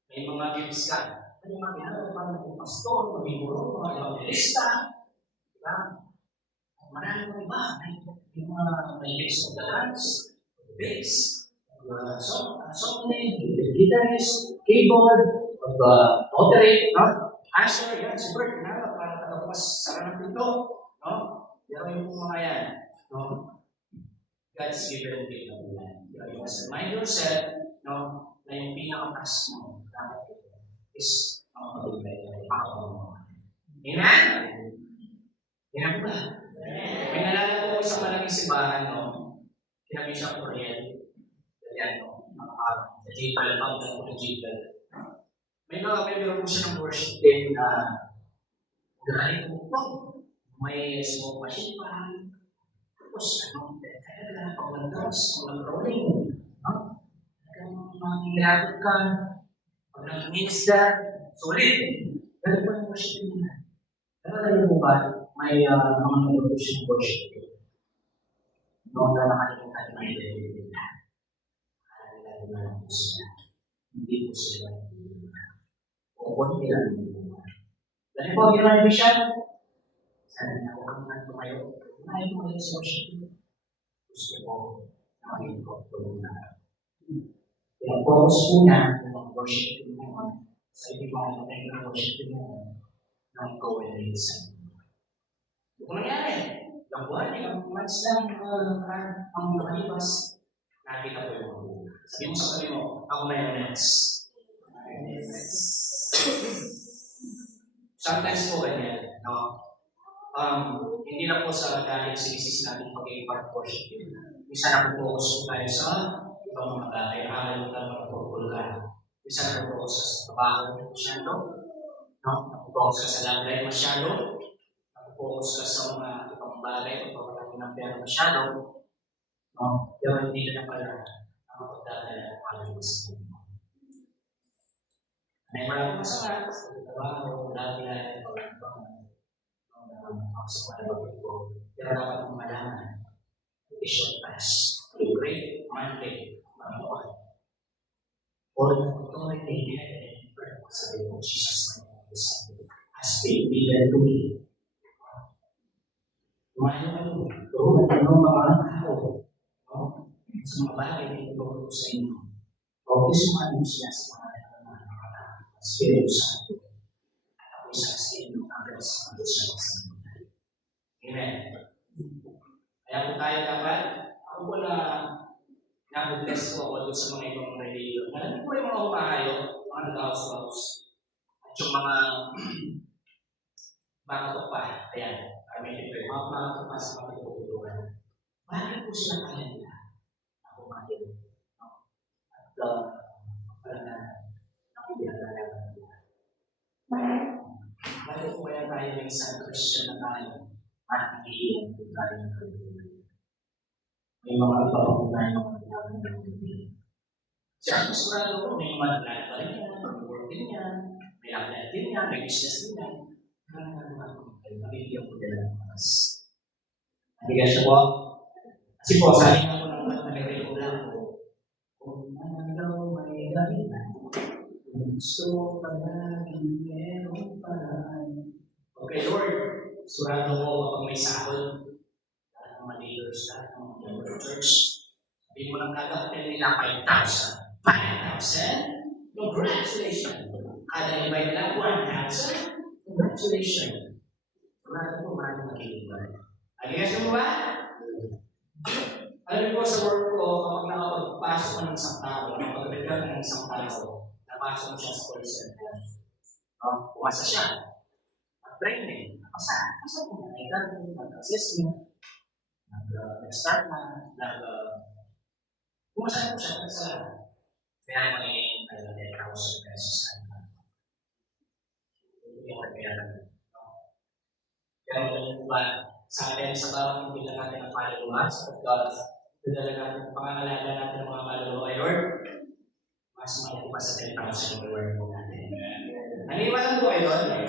may mga gifts ka. May mga ginagawa pa ng pastor, maging guro, mga evangelista. Diba? Marami mo iba. May gifts of the dance, the bass, songwriting, the guitarist, keyboard, operate, no? Answer, yan, si Bert, para tagabukas sara ng pinto, no? Pero yung mga yan, no? God's given gift of yan. You must remind yourself, no, na yung pinaka-task mo, dapat is ang pag-ibig ay pakaw. Amen? Amen ba? May nalala ko sa malaking simbahan, no? Kinabi siya Oriel. Yan, no? Sa Jipal, pagdang ko ng Jipal. May meron po siya ng worship din na grahe po po. May smoke machine pa. Tapos, kaya na pag-landas, pag-rolling. Mga ginagawa ka, pag nag-minister, sulit. Ganun po yung worship nila. Pero alam mo ba, may mga nag-worship noon na nakalimutan na identity nila. Alam nila na po sila. Hindi po sila. O konti lang. Dahil po, ginawa ni Bishop, sana niya ako kang tumayo. Kumain mo kayo sa worship. Gusto ko, nakalimutan ko po na. Yung focus po na, yung worship po na, sa ibig mga ng worship po na, ng go and listen. Kung nangyari, ilang buwan, ilang months lang ang nakalipas, nakita ko yung mga. Sabi mo sa kanya mo, ako na yung next. Sometimes po ganyan, no? Hindi lang po sa dahil sinisisi natin pag-i-part worship. Minsan napopokus po tayo sa ibang mga bagay, ayaw tayo magpupulgan. Minsan napopokus ka sa trabaho masyado, no? Napopokus ka sa love life masyado, napopokus ka sa mga ibang bagay, pagpapalang ng pera masyado, no? Pero hindi na pala ang pagdadala ng pagdadala sa mundo. May maraming masama sa trabaho, love life, o sa pagdadala ko. Pero dapat mong malaman, it shall pass. The great Monday, Panginoon. All authority in heaven and earth, sa name of Jesus Christ, has been given to me. Tumayo doon at mga tao, sa mga bagay na ito sa inyo. O isumanin siya sa mga Espiritu Santo. At ako isa sa inyo ang sa Amen. Kaya po tayo dapat, ako po na nabubless ko ako doon sa mga ibang religion. Alam po yung mga humahayo, mga nag-house-house, at yung mga makatok pa. Ayan, may mga makatok pa sa mga tutulungan. Bakit po sila kaya nila? Ako mahin. At parang nakipinagalaman nila. Bakit po kaya tayo ng isang Christian na tayo at iiyan po tayo ng religion? May mga ipapapunay ng mga ginagawa ng religion. Siya, sigurado ko, may managlaan pa rin yan, mag-work din yan, may apply din yan, may business din yan. Nabibigyan ko nila ng oras. Nabigan siya po. Kasi po, sabi nga po ng mga nag-relo lang po, kung ano daw may galitan, kung gusto pa lagi meron paraan. Okay, Lord, surado ko kapag may sahod, lahat ng mga leaders, lahat ng mga member of church, sabihin mo lang kagapin nila 5,000. 5,000? Congratulations! Kada invite nila 1,000? Congratulations! Surado ko maraming mag-iibay. Aligas mo ba? Alam niyo po sa work ko, kapag nakapagpasok ka ng isang tao, nakapag-regal ka ng isang tao, napasok mo siya sa call center. Pumasa siya. Training. Pasa po na. Nag-assessment. Nag-start na. Pumasa po siya. Kaya magiging 10,000 pesos. Hindi ko kaya pero ganyan po ba, sa atin sa bawat hindi na natin ang kaluluwa, sa pagdadala natin, pangangalaga natin ang mga kaluluwa ay Lord, mas malaki pa sa 10,000 reward po natin. Naniwala po kayo doon?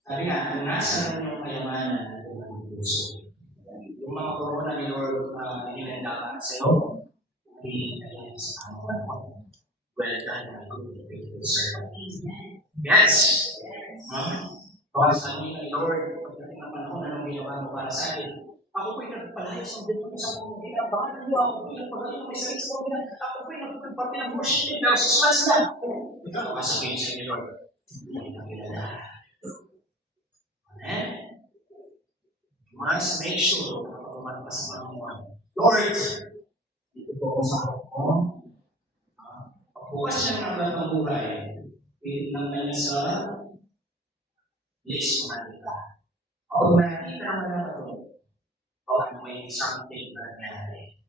Sabi nga, kung nasa yung kayamanan ng mga puso, yung mga corona ni Lord nilindakan sa iyo, hindi na sa mga well done, my good and faithful servant. Yes! Baka sabi ng Lord, pagdating ang panahon, anong ginawa mo para sa akin? Ako po'y nagpalayas ng dito sa mga ginabahan niyo. Ako po'y nagpagaling ng may sakit sa mga ako po'y nagpagpapit ng worship. Pero sa swas na. Ikaw na masabihin sa inyo, Lord. Hindi na kilala. Amen? You must make sure na pagkuman pa sa Panginoon. Lord, dito po ako sa harap ko. Pagbukas siya ng batang buhay, nang kanya sa list ko nila. Kapag nakikita naman na ito, may something na nangyari.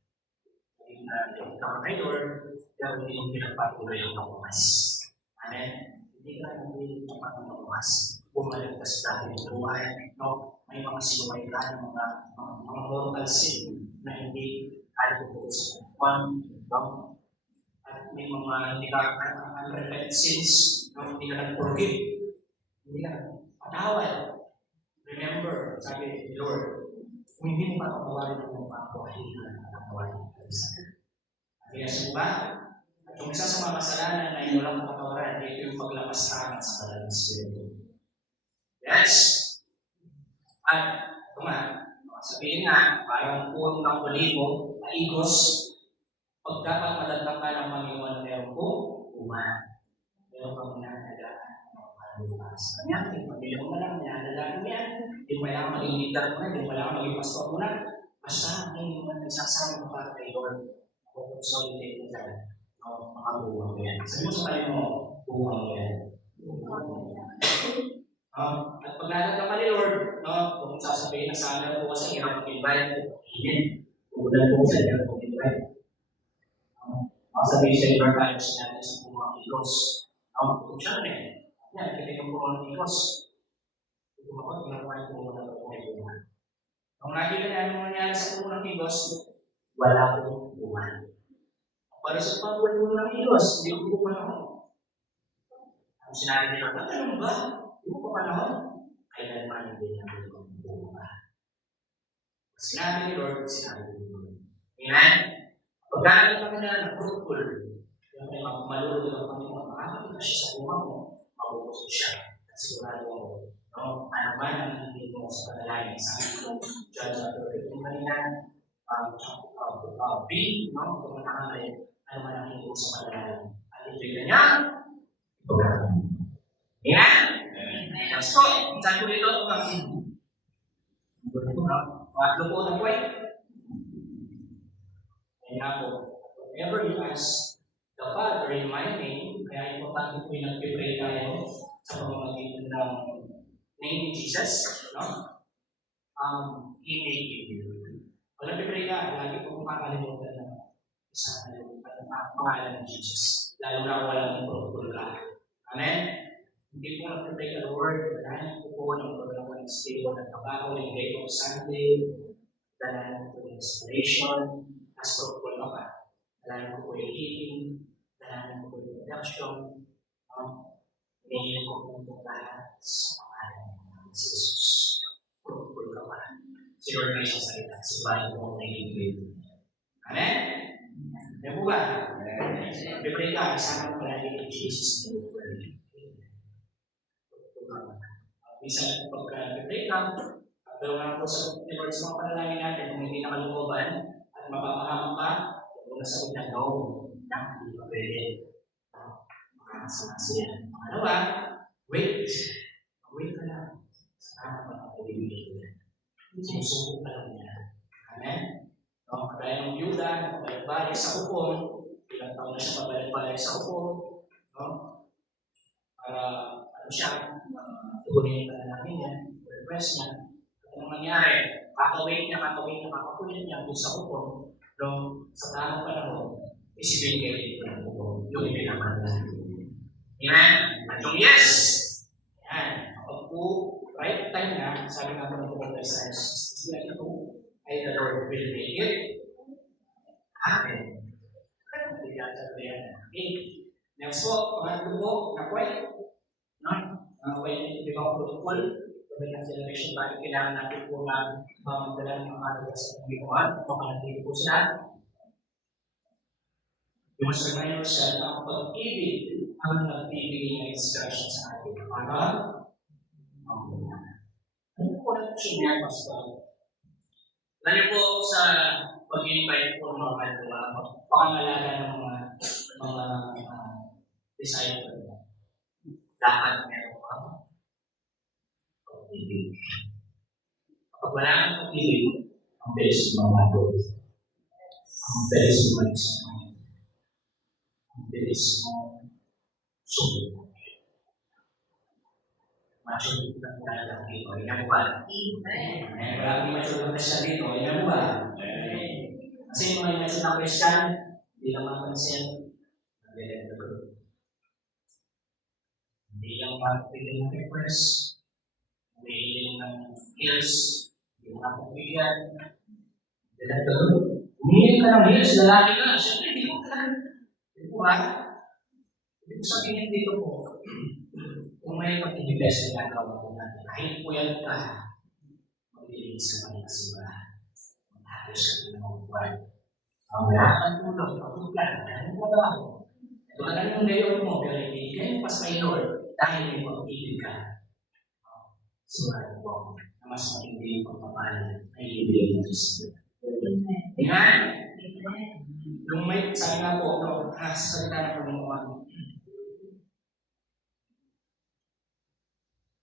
Yung nakikita kay Lord, pero hindi yung pinagpatuloy ang pagbukas. Amen? Hindi ka hindi pagbukas. Bumalik ka sa dati ng buhay. No? May mga sinuway ka, mga mortal sin na hindi alam ko sa kung no? At may mga hindi ka unrepentant sins na hindi ka nag-forgive. Hindi ka patawad. Remember, sabi ni Lord, kung hindi mo patatawarin ang mga ako, hindi ka patatawarin ang isa. Kaya siya ba? At kung isa sa mga kasalanan na hindi walang patatawaran, ito yung paglapastangan sa banal ng Espiritu. Yes! At, sabihin nga, parang puno ng olibo, na igos, Pag dapat madatang ka ng Panginoon, meron po uman. Meron kang nanagaan. Bukas. Kanya, pagpapilya mo na lang, nanagaan mo yan. Hindi mo kailangan maging leader mo na, hindi mo kailangan maging pastor mo na. Basta, hindi mo na nagsasama mo para kay Lord. Consolidate mo dyan. Mga buwang mo yan. Sabi mo sa kanya mo, buwang mo yan. At pag nadatang ka ni Lord, kung sasabihin na sana po kasi hirap mag-invite, hindi. Ulan po sa hirap mag-invite. Sabihin sa Lord tayo sinabi sa mga Igos. Kung siya na yan, kita yung mga Igos. Kung ako, ginagawa yung puno ng buwan. Kung nakita na ano nangyari sa puno ng Igos, wala pong buwan. Para sa pagbuwan mo ng Igos, hindi ko panahon. Ang sinabi nila, ano ba? Hindi ko panahon. Kailanman hindi namin kung buwan. Sinabi ni Lord, sinabi ni Lord. Amen? Pagkakalit kami na ng fruitful, yung may malulog ng Panginoon, makakita siya sa buwan mo, mabubuso siya. At sigurado ako, ano ba ang hindi mo sa panalangin sa akin? John chapter 15 kanina, B, kung nakakaya, ano man ang hindi mo sa panalangin. At ito'y kanya, amen? Yes po, saan ko dito? Pangatlo po na point. Kaya po, whenever you ask the Father in my name, kaya importante po yung nag-pray tayo sa pamamagitan ng name ni Jesus, He may give you. Pag nag-pray ka, lagi po makakalimutan na isa na pangalan ni Jesus. Lalo na walang protocol ka. Amen? Hindi po nag-pray ka, Lord, dalahan ko po ng programa ng stable na trabaho, yung day of Sunday, dalahan ko yung inspiration, as protocol ka pa. Dalahan ko po yung healing, dalahan ko po yung production, hinihin ko po ito lahat sa pangalan ng Jesus. Protocol ka pa. Si Lord may isang salita, subahin ko ang nailigid. Amen? Yan po ba? Pipray ka, kasama mo palagi kay Jesus. Minsan pagka-pipray ka, pero nga po sa Lord sa mga panalangin natin, kung hindi nakalukoban at mapapahamak ka, kung nasabi na, no, hindi pa pwede. Makakasama siya. Ano ba? Wait. Wait ka lang. Saan ka pag-ibigay niya? Sinusuko ka lang niya. Amen? Kaya ng Yuda, pabalik-balik sa upon, ilang taon na siya pabalik-balik sa upon, para siya, tugunin ka na namin yan, request niya. At anong nangyari? Kakawin niya, kakakulit niya doon sa upon, sa tamang panahon, isibigay dito ng upon, yung ibinaman na. Amen? At yung yes! Yan. Kapag po, right time na, sabi nga po ng Pagkakita sa Isaiah 62, ay the Lord will make it happen. Okay. Next po, pangatlo po, na-quite. Na-quite, di ba po protocol? Pagkakita sa celebration, bakit kailangan natin po na magdala ng mga kalaga sa pagkikuhan? Makanatili po sila. You must remind yourself ang pag-ibig ang nagbibigay ng inspiration sa atin. Para ano po na siya niya, Pastor? Lalo po sa pag-invite po ng mga pangangalaga ng mga disciple. Dapat meron pa pag-ibig. Kapag wala kang pag-ibig, ang bilis mabago. Ang bilis mag-isamayin. Ang bilis mo sumunod. Masyadong lang talaga dito. Yan mo ba? Marami masyadong Christian dito. Yan mo ba? Kasi yung mga masyadong Christian, hindi lang mapansin. Hindi lang mapapili ng request. Hindi ng hills. Hindi lang mapapilihan. Humihin ka ng hills, lalaki ka. Siyempre, hindi mo talaga. Hindi mo ba? Hindi ko sabihin dito po. Kung may pag-invest na ginagawa po natin, kahit puyat ka, maglilinis ka pa rin kasi ba? Maghayos ka rin ng buwan. Wala kang tulong, pagkukulan, anong trabaho? Ito na lang yung gayon mo, pero ibigay mo pa sa Lord dahil may pag-ibig ka. Sigurado po na mas matindi yung pagpapahal na ibigay ng Diyos. Amen? Yung may, sabi nga po, no, sa salita ng Panginoon,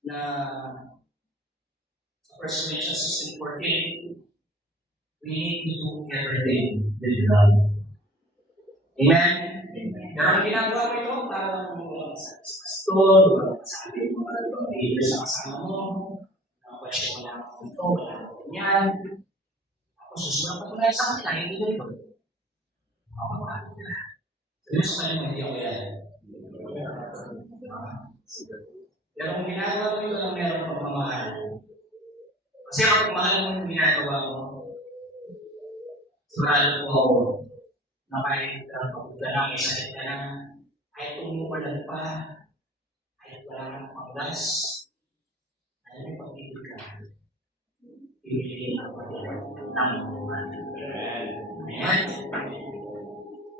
na sa 1 Corinthians 16:14, we need to do everything with love. Amen? Pero ang ginagawa mo ito, para walang sabi sa pastor, walang sabi mo, walang leader sa kasama mo, question mo lang ito, wala ko ganyan. Ako susunod pa na sa kanila, hindi ko ito. Ako makakit nila. Sabi sa kanila, hindi ako yan. Pero kung ginagawa mo ito lang meron pagmamahal, kasi kapag mahal mo yung ginagawa mo, sigurado po ako na kahit pagod ka na, may sakit ka na, kahit tumukulan pa, kahit wala nang panggas, ay may pag-ibig ka. Ibigay ang pag-ibig ng buwan. Amen?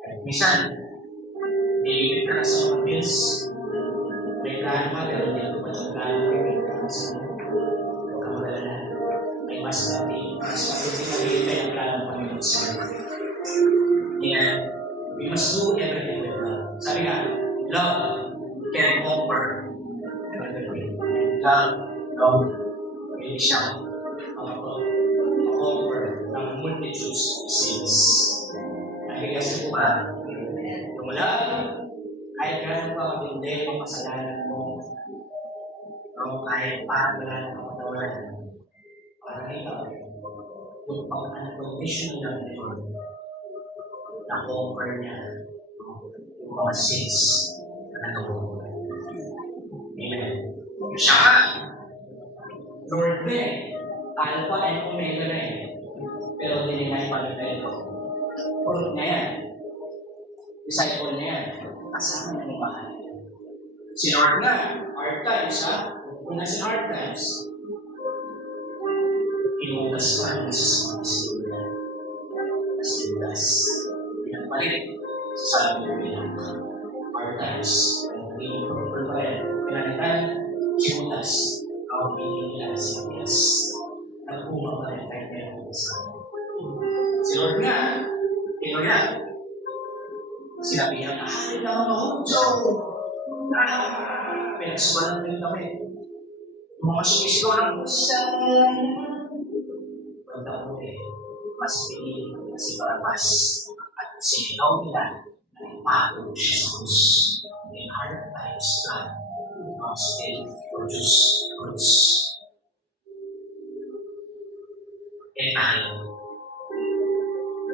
Kahit minsan, ibigay ka na sa mga bills, may plano ka, pero hindi ko pa sa plano ko yung plano sa mga kamalala. May mas matuti mag-ibigay ang plano ng Panginoon sa mga. And we must do everything with love. Sabi nga, love can offer everything. Love, pwede siyang offer ng multitudes of sins. Nakikigas po ba? Yung love, kahit gano'n pa matindi ang kasalanan mo, o kahit parang wala ng kapatawaran, parang ikaw, yung pang-unconditional love ni Lord, na-offer niya yung mga sins na nagawa mo. Amen. Siya nga, Lord na eh, Alpha and Omega na eh, pero dininay pa rin tayo. Fruit na yan, disciple na yan, kasama ng mahal. Si Lord nga, hard times ha, una si hard times, inugas pa ang isa sa mga istorya. As Judas, pinagpalit sa sabi ng bilang hard times. Hindi ko pa rin. Pinanitan, Judas, ang pinigila si Judas. Nagpumang pa rin tayo meron sa si Lord nga, kaya sinabihan na, hindi naman ako, Joe! Pinagsubalan rin kami. Yung mga sumisigaw ng sayang. Banda ko eh, mas pinili ko si Barabas at sinigaw nila na ipago siya sa krus. In hard times, God must still produce fruits. Eh tayo,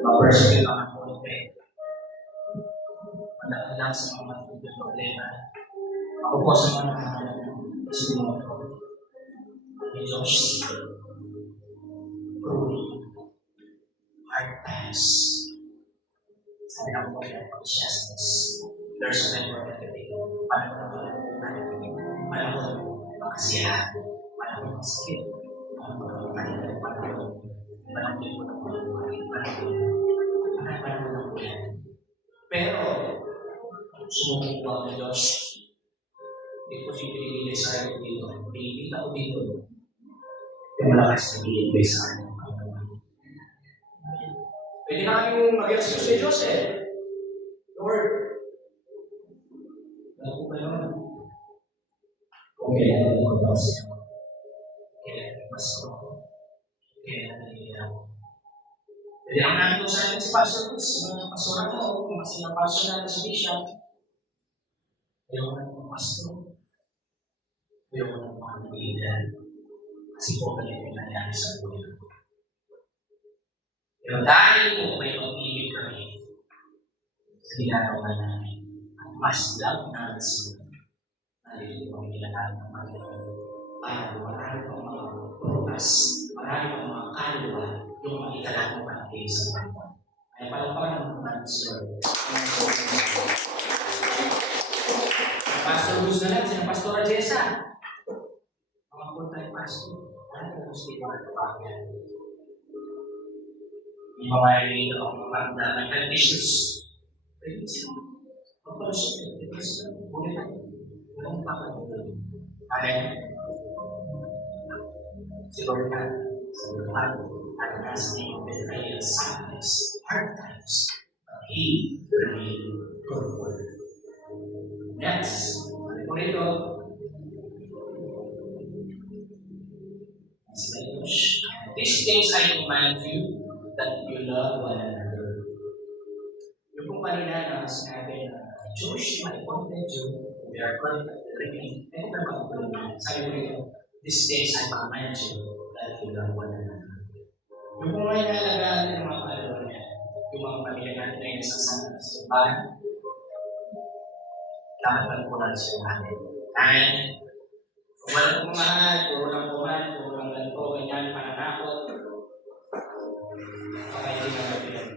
ma-persecute ang ang konti. Madaan lang sa mga matutong problema. Ako po sa mga nakahanap ng testimony ni Diyos. Truly, hard times. Sabi ng mga Ecclesiastes, there's a time for everything. Panahon ng panahon. Panahon ng makasiyahan. Panahon ng sakit. Panahon ng kanilang panahon. Panahon din po ng mga buhay. Panahon ng buhay. Pero, sumungkit ko ang Diyos. Hindi ko siya pinigilay sa akin dito. Pinigilay ko dito. Yung malakas na pinigilay sa akin. Pwede na kaming mag-excuse kay Diyos eh. Lord, wala ko ba naman? Okay, ano ko daw siya? Kaya mas ko. Kaya nangyayari. Pwede naman namin kung saan si Pastor Cruz, yung pastoran mo, kung mas sinapastor natin si Bishop. Ayaw ko ng mga pastor. Ayaw ko ng mga nag-iilan. Kasi po ganito yung nangyari sa buhay. Pero dahil po may pag-ibig kami sa ginagawa namin, at mas love namin sila, nalilito kami nilalaan ng Panginoon para marami pang mga prutas, marami pang mga kaluluwa yung makikalahan ng pag-ibig sa Panginoon. Ay palampakan ng natin si Lord. Pastor Luz na lang, sila Pastora Jessa. Mga full-time pastor, ano kung gusto yung mga kapagyan? Yung mga ito ang mga health issues. Pwede sila. Pagpalusot, pwede sila. Bulit na. Walang papagod. Amen. Siguro na, sa lugar, at nasa name of the real sadness, hard times, he will be fruitful. Next, sabi ko rito, these things I command you, that you love one another. Yung kung kanina na sinabi na Jewish, my appointed Jew, we are called to remain. Ito na pag-ulit. Sabi ko rito, these things I command you, that you love one another. Yung kung may nalagaan ng mga kaluluwa niya, yung mga pamilya natin ay nasasama sa simbahan, dapat magpunan siya natin. Amen. Kung walang pumahal, kung walang puman, kung walang ganito, ganyan, pananakot, baka hindi na natin.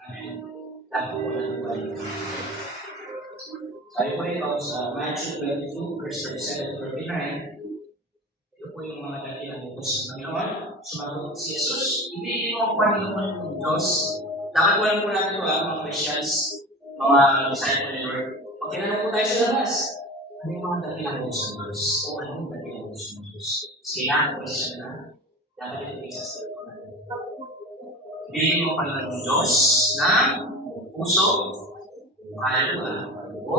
Amen. Dapat punan po ay sabi ko ito sa Matthew 22, verse 37-39, ito po yung mga dakilang utos ng Panginoon. Sumagot si Jesus, hindi mo ang Panginoon ng Diyos. Dapat walang po natin ito mga Christians, mga disciple ni Lord. Pag tinanong po tayo sa labas, ano yung mga dakilang utos ng Diyos? O ano yung dakilang utos ng Diyos? Sige na, question na. Dapat ito isa sa ito natin. Hindi mo ang Panginoon ng Diyos na puso, kaluluwa, o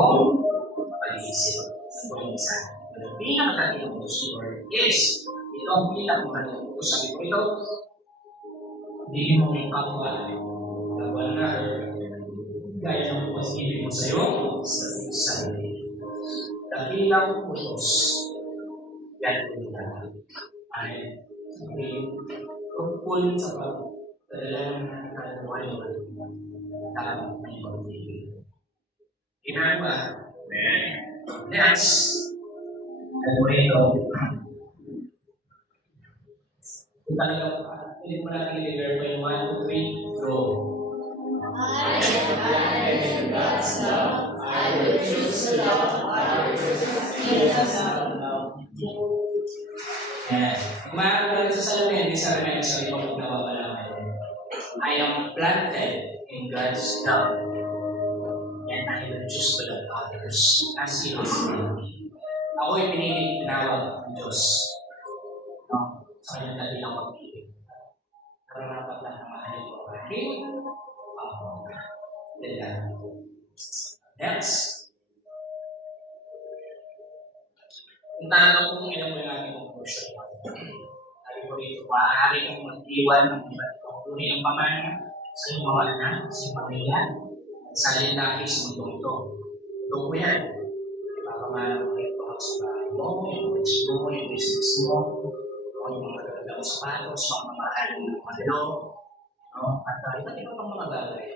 pag-iisip. Ano po yung isa? Ang pinakadakilang utos ng Lord is, ito ang pinakadakilang utos. Sabi ko ito, hindi mo may kapwa na gaya ng pag-ibig mo sa iyo sa sarili. Dakilang utos, yan po nila ay tungkol sa pagdadala ng kaluluwa dapat may pag-ibig. Ina ba? Next, ano ito? Kung talagang pilit mo natin i-deliver ko yung 1, 2, 3, go. I am God's love. I will choose to love others as love. Yan. Kumain ko sa salamin, di sa rin sa ibang nawawala kayo. I am planted in God's love. And I will choose to love others as He has made me. Ako ay tinawag ng Diyos. No? Sa kanyang dakilang pag-ibig. Nararapat lang na mahalin ko ang aking next. Kung tanong kung ilan mo yung aking conclusion. Sabi ko rito, maaari kong mag-iwan ng iba't ibang uri ng pamana sa iyong mga anak, sa iyong pamilya, at sa linlaki sa mundong ito. Ito po yan. Ipapamana mo rin ito sa bahay mo, yung budget mo, yung business mo, o yung mga gagawang sapatos, mga mamahalin ng mga lalo, at iba't ibang pang mga bagay.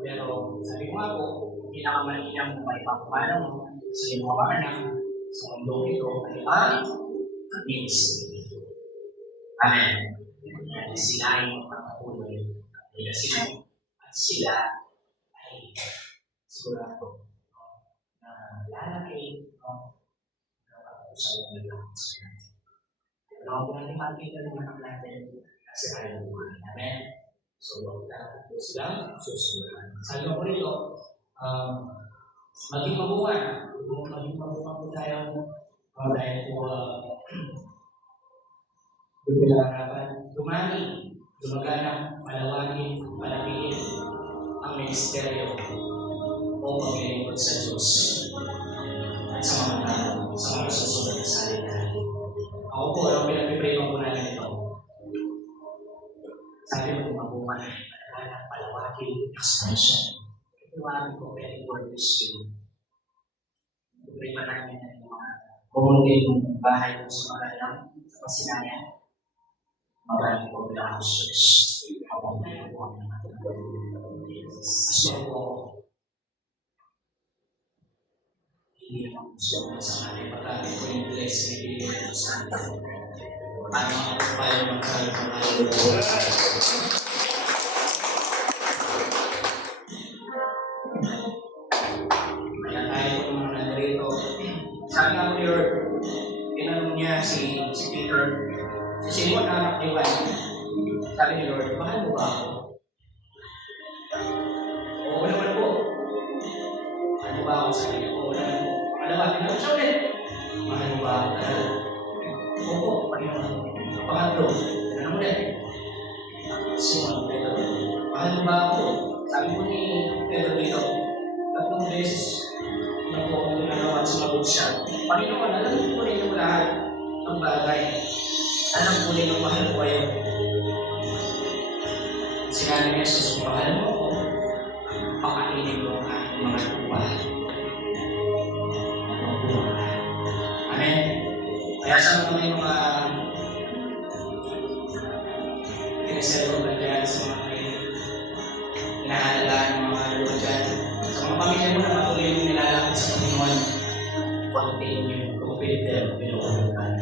Pero sabi ko nga po, pinakamalinang kung may pagpapala mo sa iyong mga anak, sa mundong ito ay ang ministry. Amen. At sila ay magpapatuloy at sila ay sigurado na lalaki sa mga lahat sa natin. Pero kung natin makikita ng anak natin, kasi kaya buhay. Amen. So, dapat po silang susunod. Sabi ko rito, maging mabuhay. Maging mabuhay po tayo dahil po harapan, dumami, dumaganap, malawagin, malapiin ang ministeryo o paglilingkod sa Diyos at sa mga tao, sa mga susunod na salita. Ako po, ang pinag-pray ko po natin ito. Sabi mo, mabuhay, malaganap, malawagin, expansion. Iwanan ko, very God is you. Pray pa namin ng mga kumunting bahay ko sa mga alam, sa Pasinayan. Maraming po bilang Jesus. Ako na yung buwan ng ating Panginoon. Asya po, hindi naman gusto sa ating pagkain ko yung blessing na binigay ito sa atin. At mga kapal magkaroon ng ating kaya tayo po mga nandirito. Sabi nga po ni Lord, tinanong niya si Peter, si Simon na anak ni Juan. Sabi ni Lord, mahal mo ba ako? Oo naman po. Mahal mo ba ako sa kanya? Oo naman po. Pangalawa, tinanong siya ulit. Mahal mo ba ako talaga? Oo po, Panginoon. Pangatlo, tinanong ulit. Simon, Peter, mahal mo ba ako? Sabi ko ni beses na po akong tumanaw at sumagot siya. Panginoon, alam mo po rin yung lahat ng bagay. Alam po rin yung mahal ko kayo. Sinabi ni Jesus, kung mahal mo ako, pakainin mo ang aking mga tuwa. Amen. Kaya sa mga mga pinaservo na dyan, sa mga hinahalagaan ng mga lalo dyan, sa mga pamilya mo na patuloy yung nilalakad sa Panginoon, continue to feed them with all God.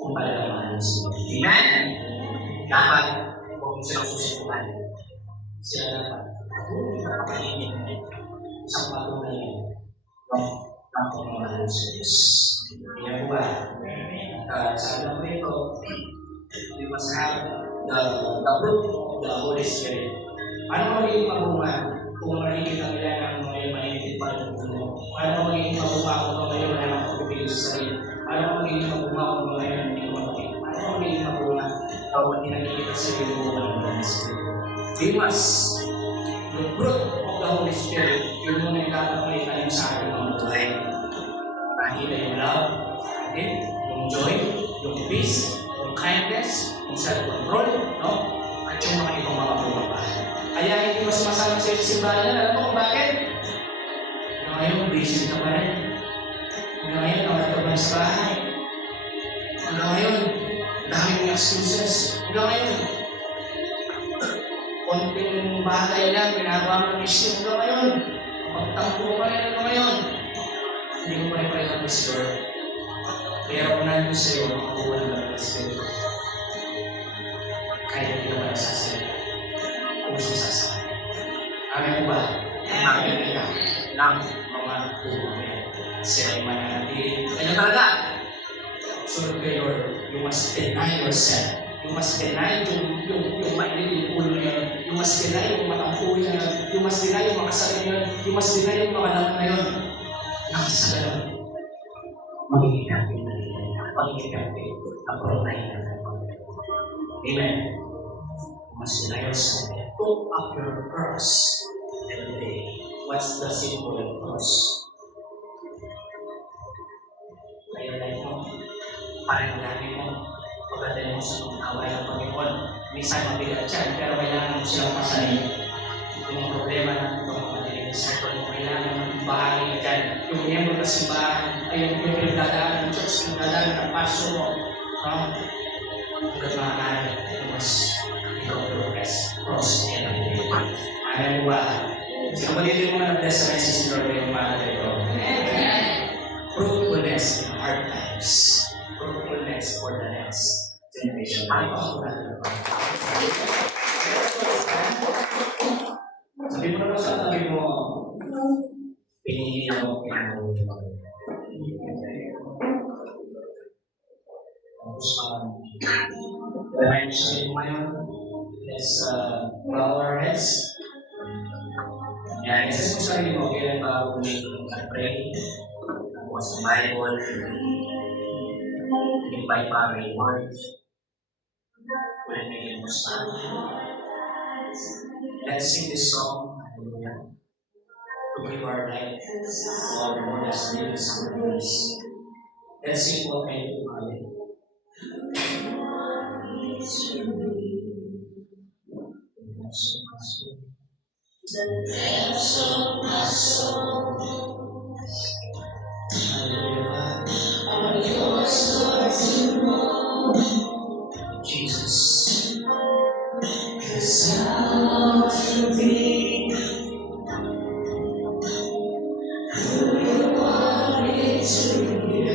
Kung talagang mahal sila. Amen? Dapat, kung silang susukuhan, sila dapat pakainin isang patunay ng pagmamahal sa Diyos. Kaya ba? Sabi na po ito, we must have the fruit of the Holy Spirit. Ano magiging pabunga kung makikita nila ng mga mainit pa rin mo? Ano magiging pabunga kung ngayon wala nang pagpipili sa sarili? Ano magiging pabunga kung ngayon hindi ko makikita? Ano magiging pabunga kung hindi nakikita sa iyo ng Holy Spirit? We must, the fruit of the Holy Spirit, yun muna yung dapat may tanim sa ating mga buhay. Nakikita yung love, yung joy, yung peace, yung kindness, yung self-control, no? At yung mga ibang mga buhay. Kaya hindi mo sumasama sa simbahan na, alam mo kung bakit? Hanggang ngayon, busy ka pa rin. Hanggang ngayon, nakatid ka pa sa bahay. Hanggang ngayon, dami mong excuses. Hanggang ngayon, konting bagay lang, pinagawa mo ng issue. Hanggang ngayon, pagtampo mo pa rin hanggang ngayon. Hindi mo pa rin pala ng Pastor. Pero kung nandun sa'yo, makakuha ng mga Espiritu. Kaya hindi ka pala sasalita. Sasabi. Amin mo ba? Makikita ng mga buhay. Sila yung mananatili. Kanya talaga. Sunod kay Lord, you must deny yourself. You must deny yung mainit yung ulo na yun. You must deny yung matampuin na yun. You must deny yung makasal na yun. You must deny yung mga lamang na yun. Nang sa ganun, magiging happy na yun. Magiging happy. Approve na yun. Amen. You must deny yourself. Put up your cross every day. What's the symbol of cross? Layalay mo, parang-lami mo, pagdating mo sa mga away ng Panginoon. Minsan mabigat yan, pero kailangan mo silang pasanin. Yung problema natin ito, mga madiling circle mo, kailangan mo bahagi ka dyan. Yung miyembro na simbahan, ay yung pinagdadaan ng church, pinagdadaan ng paso mo. Hanggang maaari, mas progress, cross every day. Ayaw mo ba? Sino ba dito yung mga na-bless sa message Lord yung mga ito? Fruitfulness in hard times. Fruitfulness for the next generation. Ano ba ako natin ito? Sabi mo naman sa tabi mo, pinili mo, pinanong mo. Tapos I'm saying ngayon, let's bow our heads. Yan, isa sa sarili mo, kailan ba ulit pray? Tapos sa Bible, invite pa ang words. Ulit may imusta. Let's sing this song. Hallelujah. To give our life, our Lord has made sacrifice. Let's sing what I do, Hallelujah. The depths of my soul are yours, Lord, to know. Jesus, 'cause I long to be who you want me to be.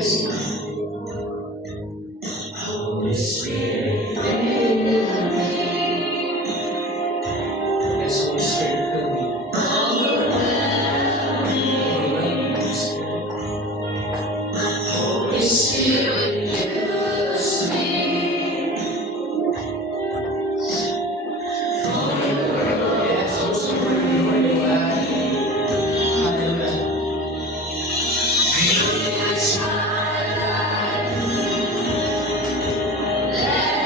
Holy Spirit, fill me. Yes, Holy Spirit, fill me. Holy Spirit, use me. For your glory. Yes, Holy Spirit, for your glory. Hallelujah. Use my life. Let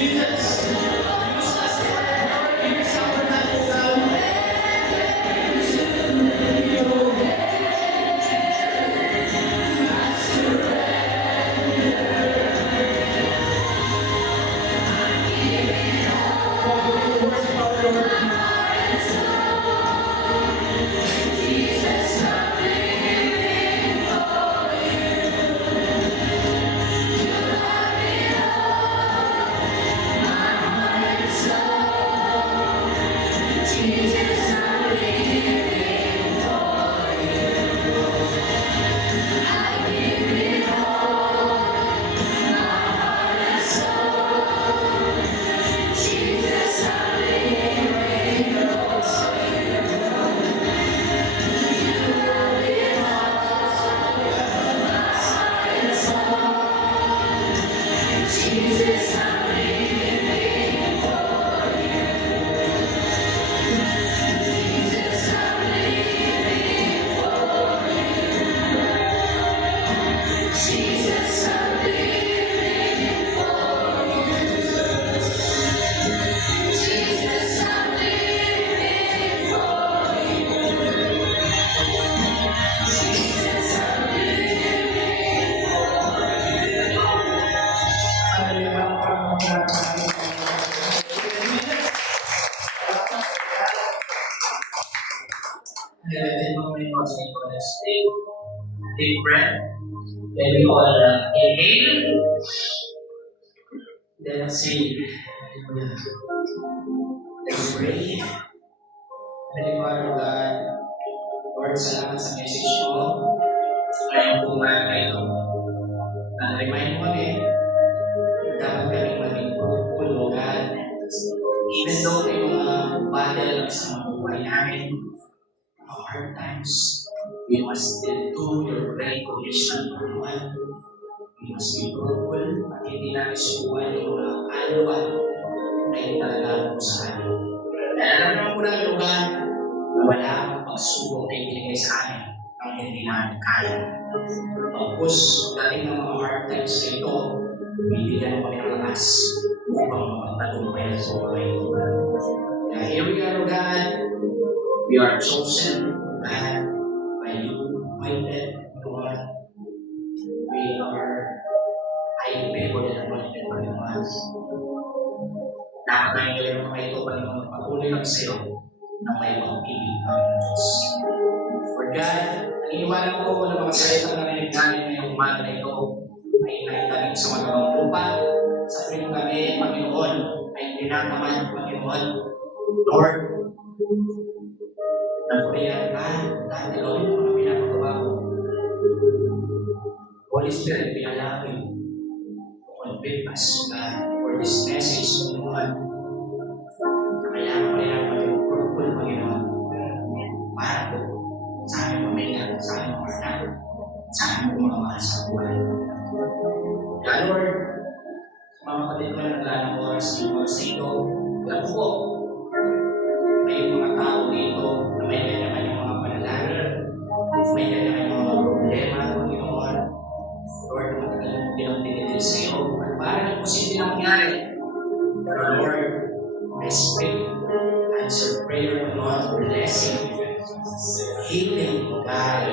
Jesus. Use us, Lord. Use our lives, God. Take breath. Then we all inhale. Then exhale. Let's pray. Heavenly Father God, Lord, salamat sa message mo. Ngayong umaga ito. Na-remind mo rin, dapat kami maging fruitful, O God. Even though may mga battle sa mga buhay namin, mga hard times, we must still do your great commission, Lord. We must be fruitful at hindi namin subukan yung mga kaluan na itinalaga mo sa amin. Kaya alam naman ko ng lugar na wala ang pagsubok na ibinigay sa amin ang hindi namin kaya. Tapos, dating ng mga hard times na ito, bibigyan mo kami ng lakas upang magpatuloy sa buhay ko. Kaya here we are, God. We are chosen, God, by you, appointed, Lord. We are highly favored and anointed by the Lord. Dapat namin gawin mga ito, Panginoon, patuloy lang sa iyo na may pag-ibig ng Diyos. For God, naniniwala ko na mga salita na narinig namin ngayong umaga na ito ay naitanim sa magawang lupa. Sa tuwing kami, Panginoon, ay tinataman, Panginoon, Lord, nagpurihan ka, dahil gawin mo mga pinapagawa ko. Holy Spirit, we allow you to convict us, God, for this message, Panginoon. Kailangan mo rin ang maging fruitful, Panginoon, para po sa aming pamilya, sa aming mga anak, sa aming mga mahal sa buhay. Kaya Lord, sa mga kapatid ko na naglaan ng oras ng oras na ito, alam ko po, may mga tao dito na may kanya-kanyang mga panalangin, may kanya-kanyang mga problema, Panginoon. Lord, na matagal mo pinagdinitil sa iyo, at parang imposible na mangyari. Pero Lord, I speak, answer prayer, Lord, blessing, healing, God,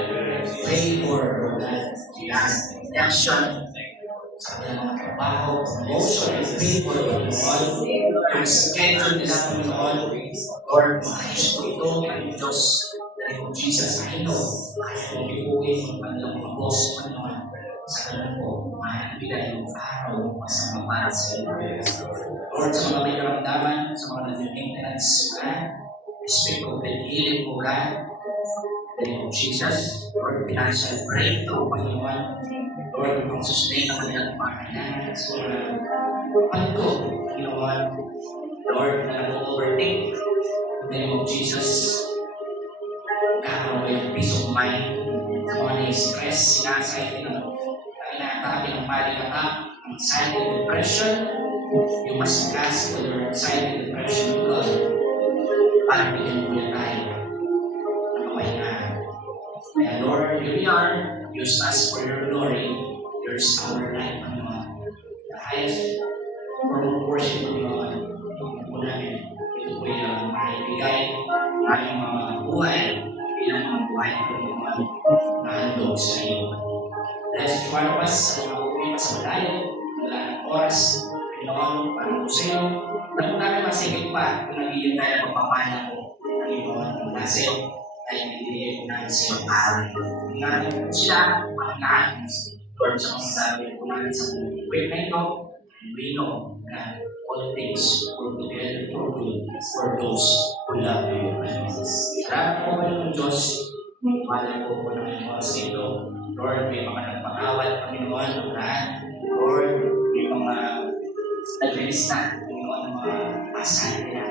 favor, God, protection, sa kanilang mga trabaho, promotion, and favor, Panginoon. Yung schedule nila, Panginoon, Lord, maayos po ito, Panginoon Diyos, dahil kung Jesus, I know, kaya kong ipuin ang kanilang mga boss, Panginoon, sa kanilang po, maibigay yung araw, masama para sa iyo. Lord, sa mga may karamdaman, sa mga nag-maintenance, God, I speak of the healing po, God, in the name of Jesus, Lord, financial breakthrough, Panginoon, Lord, ang sustain ang kanilang pangailangan sa mga pangko, Panginoon, Lord, na nag-overtake, in the name of Jesus, kakaroon ko yung peace of mind, sa mga na-stress, sinasay, ina-atake ng panic attack, anxiety, depression, you must cast for your anxiety, depression to God, para bigyan mo na tayo ng kamahingaan. Kaya Lord, here we are, use us for your glory. Here's our life, Panginoon. The highest form of portion po Panginoon, ito po namin, ito po yung maibigay ng aming mga buhay bilang mga buhay po Panginoon na handog sa iyo. Dahil sa tumalabas sa mga uwi sa malayo, wala ng oras, Panginoon, para po sa iyo, alam mo namin masigit pa kung nagiging tayo ng pagpapala po, Panginoon, ng nasa iyo, ay nabibigay po namin sa iyo araw. Tingnan po sila, pangkaan, Lord, sa mga sabi po namin sa week na ito, and we know that all things will be together for good for those who love you. Salamat po Panginoon Diyos, wala po po ng oras nito. Lord, may mga nagpakawat, Panginoon, lahat. Lord, may mga nagbilista, Panginoon, ng mga asahan nila.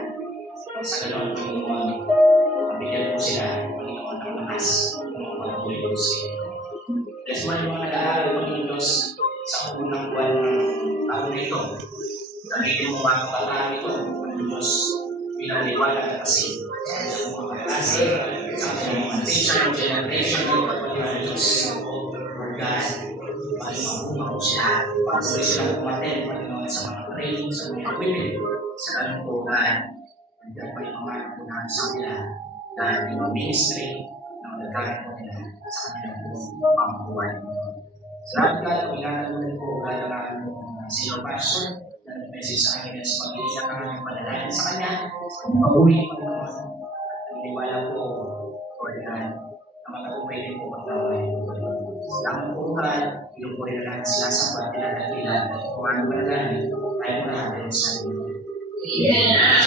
Sa ganoon, Panginoon, mabigyan po sila, Panginoon, ng lakas, Panginoon, patuloy po sa iyo. Yes, yung mga nag-aaral, Panginoon Diyos, sa unang buwan ng taon na ito, gamitin mo mga kabataan ito, Panginoon Diyos, bilang liwanag kasi sa mga klase, sa mga teacher, generation, Panginoon Diyos, Lord God, pag-mabumaw sila, pag-uwi sila kumaten, Panginoon, sa mga training, sa mga equipment, sa ganun po God, hanggang pa yung mga po namin sa kanila, dahil yung ministry, na magagamit mo nila sa kanilang pambuhay. Salamat God, kung inanagunan po, God, ang aking senior pastor, na nag-message sa akin sa pag-iiyak ang aming panalangin sa kanya, pag-uwi, Panginoon, naniwala po, Lord God, na matagupay din po pagkaway. Salamat po God, pinupuri na natin sila sa pagkilala, kung ano ba na tayo mo lahat sa iyo. Amen.